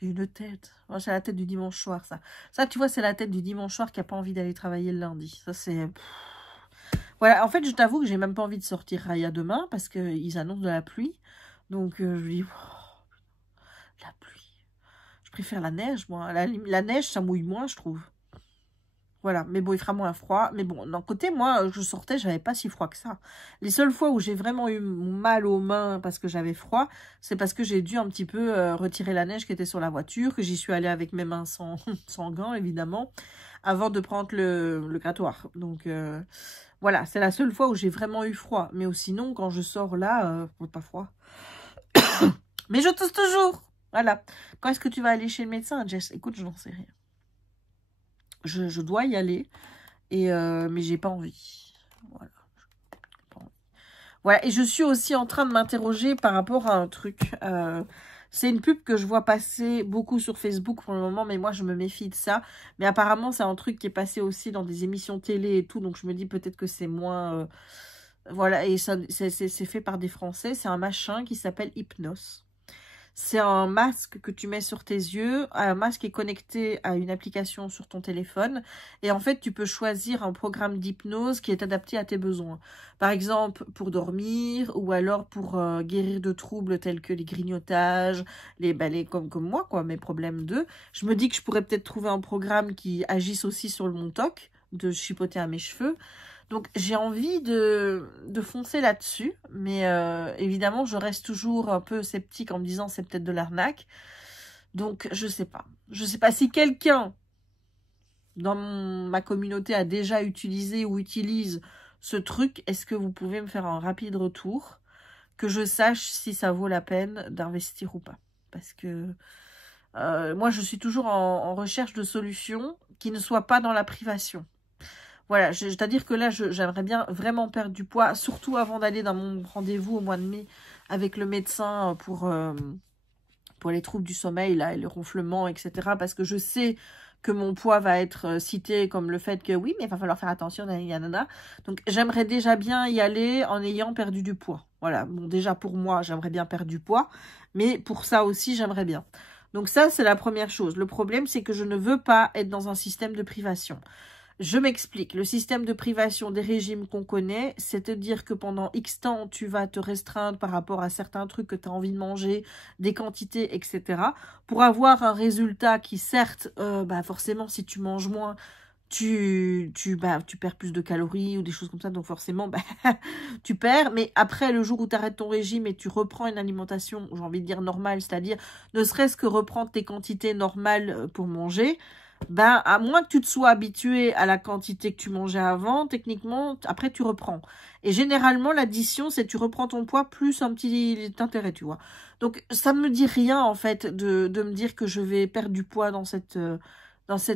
J'ai une tête. Oh, c'est la tête du dimanche soir, ça. Ça, tu vois, c'est la tête du dimanche soir qui n'a pas envie d'aller travailler le lundi. Ça, c'est... Voilà, en fait, je t'avoue que j'ai même pas envie de sortir Raya demain, parce qu'ils annoncent de la pluie. Donc, je lui dis... La pluie. Je préfère la neige, moi. La neige, ça mouille moins, je trouve. Voilà, mais bon, il fera moins froid. Mais bon, d'un côté, moi, je sortais, j'avais pas si froid que ça. Les seules fois où j'ai vraiment eu mal aux mains parce que j'avais froid, c'est parce que j'ai dû un petit peu retirer la neige qui était sur la voiture, que j'y suis allée avec mes mains sans gants, évidemment, avant de prendre le grattoir. Donc, voilà, c'est la seule fois où j'ai vraiment eu froid. Mais sinon, quand je sors là, pas froid. Mais je tousse toujours. Voilà. Quand est-ce que tu vas aller chez le médecin, Jess? Écoute, je n'en sais rien. Je dois y aller, mais j'ai pas envie. Voilà. Voilà. Et je suis aussi en train de m'interroger par rapport à un truc. C'est une pub que je vois passer beaucoup sur Facebook pour le moment, mais moi, je me méfie de ça. Mais apparemment, c'est un truc qui est passé aussi dans des émissions télé et tout, donc je me dis peut-être que c'est moins... voilà, et c'est fait par des Français. C'est un machin qui s'appelle Hypnos. C'est un masque que tu mets sur tes yeux, un masque est connecté à une application sur ton téléphone. Et en fait, tu peux choisir un programme d'hypnose qui est adapté à tes besoins. Par exemple, pour dormir ou alors pour guérir de troubles tels que les grignotages, comme moi, quoi, mes problèmes d'eux. Je me dis que je pourrais peut-être trouver un programme qui agisse aussi sur mon TOC, de chipoter à mes cheveux. Donc, j'ai envie de foncer là-dessus, mais évidemment, je reste toujours un peu sceptique en me disant c'est peut-être de l'arnaque. Donc, je sais pas. Je sais pas si quelqu'un dans ma communauté a déjà utilisé ou utilise ce truc. Est-ce que vous pouvez me faire un rapide retour, que je sache si ça vaut la peine d'investir ou pas? Parce que moi, je suis toujours en recherche de solutions qui ne soient pas dans la privation. Voilà, c'est-à-dire que là, j'aimerais bien vraiment perdre du poids, surtout avant d'aller dans mon rendez-vous au mois de mai avec le médecin pour les troubles du sommeil, là, et le ronflement, etc. Parce que je sais que mon poids va être cité comme le fait que oui, mais il va falloir faire attention, nanana. Donc, j'aimerais déjà bien y aller en ayant perdu du poids. Voilà, bon, déjà pour moi, j'aimerais bien perdre du poids, mais pour ça aussi, j'aimerais bien. Donc ça, c'est la première chose. Le problème, c'est que je ne veux pas être dans un système de privation. Je m'explique. Le système de privation des régimes qu'on connaît, c'est de dire que pendant X temps, tu vas te restreindre par rapport à certains trucs que tu as envie de manger, des quantités, etc. Pour avoir un résultat qui, certes, forcément, si tu manges moins, tu perds plus de calories ou des choses comme ça, donc forcément, tu perds. Mais après, le jour où tu arrêtes ton régime et tu reprends une alimentation, j'ai envie de dire normale, c'est-à-dire ne serait-ce que reprendre tes quantités normales pour manger, à moins que tu te sois habitué à la quantité que tu mangeais avant, techniquement, après tu reprends. Et généralement, l'addition, c'est tu reprends ton poids plus un petit intérêt, tu vois. Donc, ça me dit rien, en fait, de me dire que je vais perdre du poids dans cette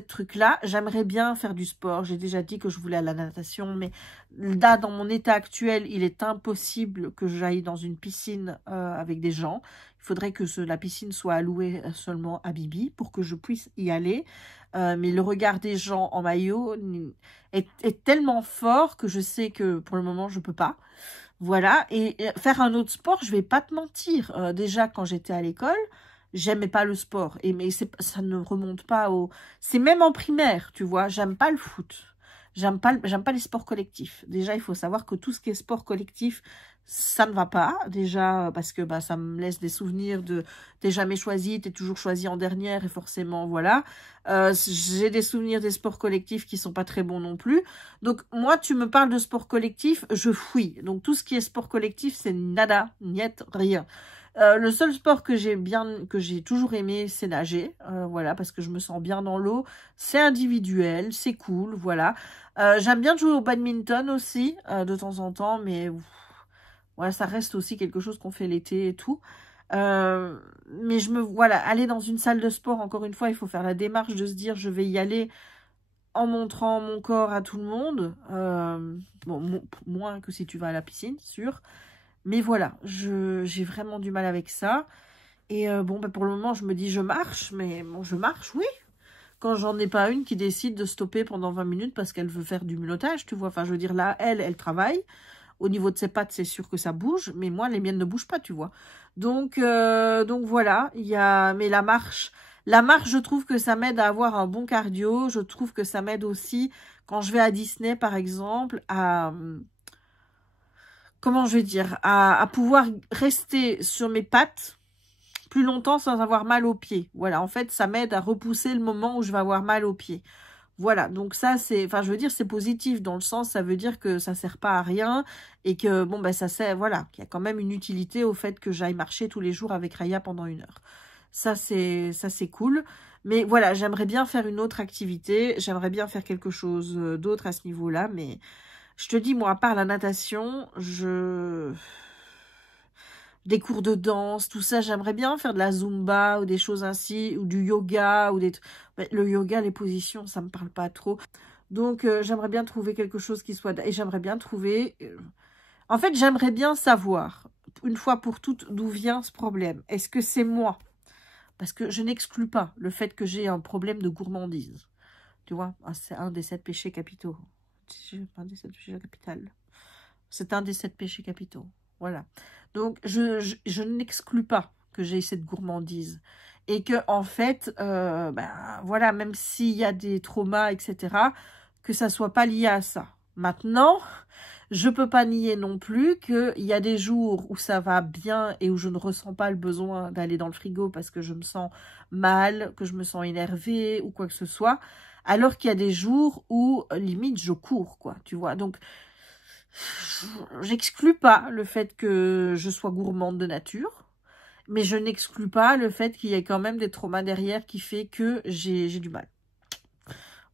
truc-là. J'aimerais bien faire du sport. J'ai déjà dit que je voulais à la natation, mais là, dans mon état actuel, il est impossible que j'aille dans une piscine avec des gens. Il faudrait que la piscine soit allouée seulement à Bibi pour que je puisse y aller. Mais le regard des gens en maillot est tellement fort que je sais que pour le moment, je peux pas. Voilà. Et faire un autre sport, je vais pas te mentir. Déjà, quand j'étais à l'école, j'aimais pas le sport. Mais ça ne remonte pas au... C'est même en primaire, tu vois. J'aime pas le foot. J'aime pas les sports collectifs. Déjà, il faut savoir que tout ce qui est sport collectif, ça ne va pas. Déjà, parce que ça me laisse des souvenirs de t'es jamais choisi, t'es toujours choisi en dernière et forcément, voilà. J'ai des souvenirs des sports collectifs qui sont pas très bons non plus. Donc, moi, tu me parles de sport collectif, je fuis. Donc, tout ce qui est sport collectif, c'est nada, niet, rien. Le seul sport que j'ai toujours aimé, c'est nager, voilà, parce que je me sens bien dans l'eau. C'est individuel, c'est cool, voilà. J'aime bien jouer au badminton aussi, de temps en temps, mais voilà, ça reste aussi quelque chose qu'on fait l'été et tout. Mais voilà, aller dans une salle de sport, encore une fois, il faut faire la démarche de se dire, je vais y aller en montrant mon corps à tout le monde. Bon, moins que si tu vas à la piscine, sûr. Mais voilà, j'ai vraiment du mal avec ça. Et pour le moment, je me dis je marche. Mais bon, je marche, oui. Quand j'en ai pas une qui décide de stopper pendant 20 minutes parce qu'elle veut faire du mulottage, tu vois. Enfin, je veux dire, là, elle travaille. Au niveau de ses pattes, c'est sûr que ça bouge. Mais moi, les miennes ne bougent pas, tu vois. Donc voilà, mais la marche, je trouve que ça m'aide à avoir un bon cardio. Je trouve que ça m'aide aussi, quand je vais à Disney, par exemple, comment je vais dire, à pouvoir rester sur mes pattes plus longtemps sans avoir mal aux pieds. Voilà, en fait, ça m'aide à repousser le moment où je vais avoir mal aux pieds. Voilà, donc ça, je veux dire, c'est positif dans le sens, ça veut dire que ça sert pas à rien et que, ça sert, voilà, qu'il y a quand même une utilité au fait que j'aille marcher tous les jours avec Raya pendant 1 heure. Ça, c'est cool. Mais voilà, j'aimerais bien faire une autre activité, j'aimerais bien faire quelque chose d'autre à ce niveau-là, mais... Je te dis, moi, à part la natation, des cours de danse, tout ça, j'aimerais bien faire de la Zumba ou des choses ainsi, ou du yoga, ou le yoga, les positions, ça me parle pas trop. Donc, j'aimerais bien trouver quelque chose qui soit... Et j'aimerais bien trouver... En fait, j'aimerais bien savoir, une fois pour toutes, d'où vient ce problème. Est-ce que c'est moi? Parce que je n'exclus pas le fait que j'ai un problème de gourmandise. Tu vois, c'est un des 7 péchés capitaux. C'est un des 7 péchés capitaux. Voilà. Donc, je n'exclus pas que j'ai cette gourmandise. Et que, en fait, voilà, même s'il y a des traumas, etc., que ça soit pas lié à ça. Maintenant, je peux pas nier non plus qu'il y a des jours où ça va bien et où je ne ressens pas le besoin d'aller dans le frigo parce que je me sens mal, que je me sens énervée ou quoi que ce soit. Alors qu'il y a des jours où, limite, je cours, quoi, tu vois. Donc, j'exclus pas le fait que je sois gourmande de nature, mais je n'exclus pas le fait qu'il y ait quand même des traumas derrière qui fait que j'ai du mal.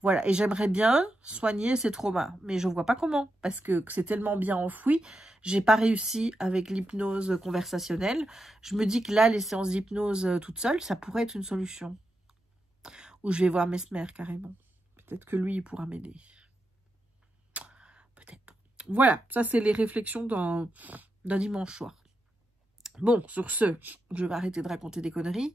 Voilà, et j'aimerais bien soigner ces traumas, mais je ne vois pas comment, parce que c'est tellement bien enfoui. J'ai pas réussi avec l'hypnose conversationnelle. Je me dis que là, les séances d'hypnose toutes seules, ça pourrait être une solution. Ou je vais voir Mesmer carrément. Peut-être que lui, il pourra m'aider. Peut-être. Voilà, ça c'est les réflexions d'un dimanche soir. Bon, sur ce, je vais arrêter de raconter des conneries.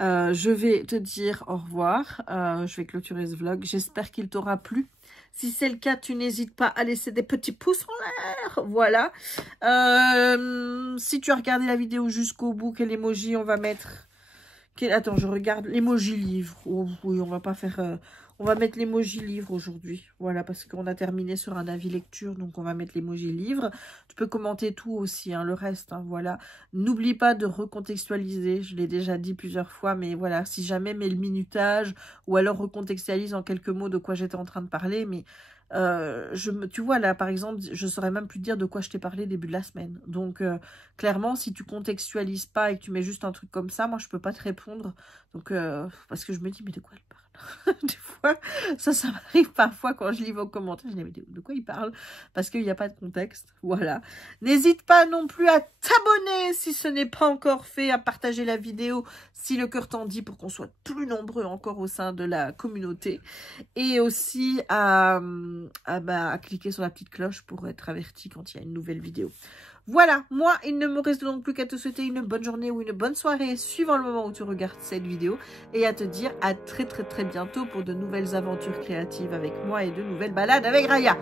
Je vais te dire au revoir. Je vais clôturer ce vlog. J'espère qu'il t'aura plu. Si c'est le cas, tu n'hésites pas à laisser des petits pouces en l'air. Voilà. Si tu as regardé la vidéo jusqu'au bout, quel emoji on va mettre? Attends, je regarde l'emoji livre. Oh, oui, on va pas faire... On va mettre l'emoji livre aujourd'hui. Voilà, parce qu'on a terminé sur un avis lecture, donc on va mettre l'emoji livre. Tu peux commenter tout aussi, hein, le reste, hein, voilà. N'oublie pas de recontextualiser, je l'ai déjà dit plusieurs fois, mais voilà, si jamais mets le minutage, ou alors recontextualise en quelques mots de quoi j'étais en train de parler, mais... tu vois là par exemple je saurais même plus te dire de quoi je t'ai parlé début de la semaine, donc clairement si tu contextualises pas et que tu mets juste un truc comme ça, moi je peux pas te répondre, donc parce que je me dis mais de quoi elle parle. Des fois ça m'arrive parfois quand je lis vos commentaires, je dis mais de quoi il parle, parce qu'il n'y a pas de contexte. Voilà, n'hésite pas non plus à t'abonner si ce n'est pas encore fait, à partager la vidéo si le cœur t'en dit pour qu'on soit plus nombreux encore au sein de la communauté, et aussi à cliquer sur la petite cloche pour être averti quand il y a une nouvelle vidéo. Voilà, moi, il ne me reste donc plus qu'à te souhaiter une bonne journée ou une bonne soirée, suivant le moment où tu regardes cette vidéo, et à te dire à très bientôt pour de nouvelles aventures créatives avec moi et de nouvelles balades avec Raya.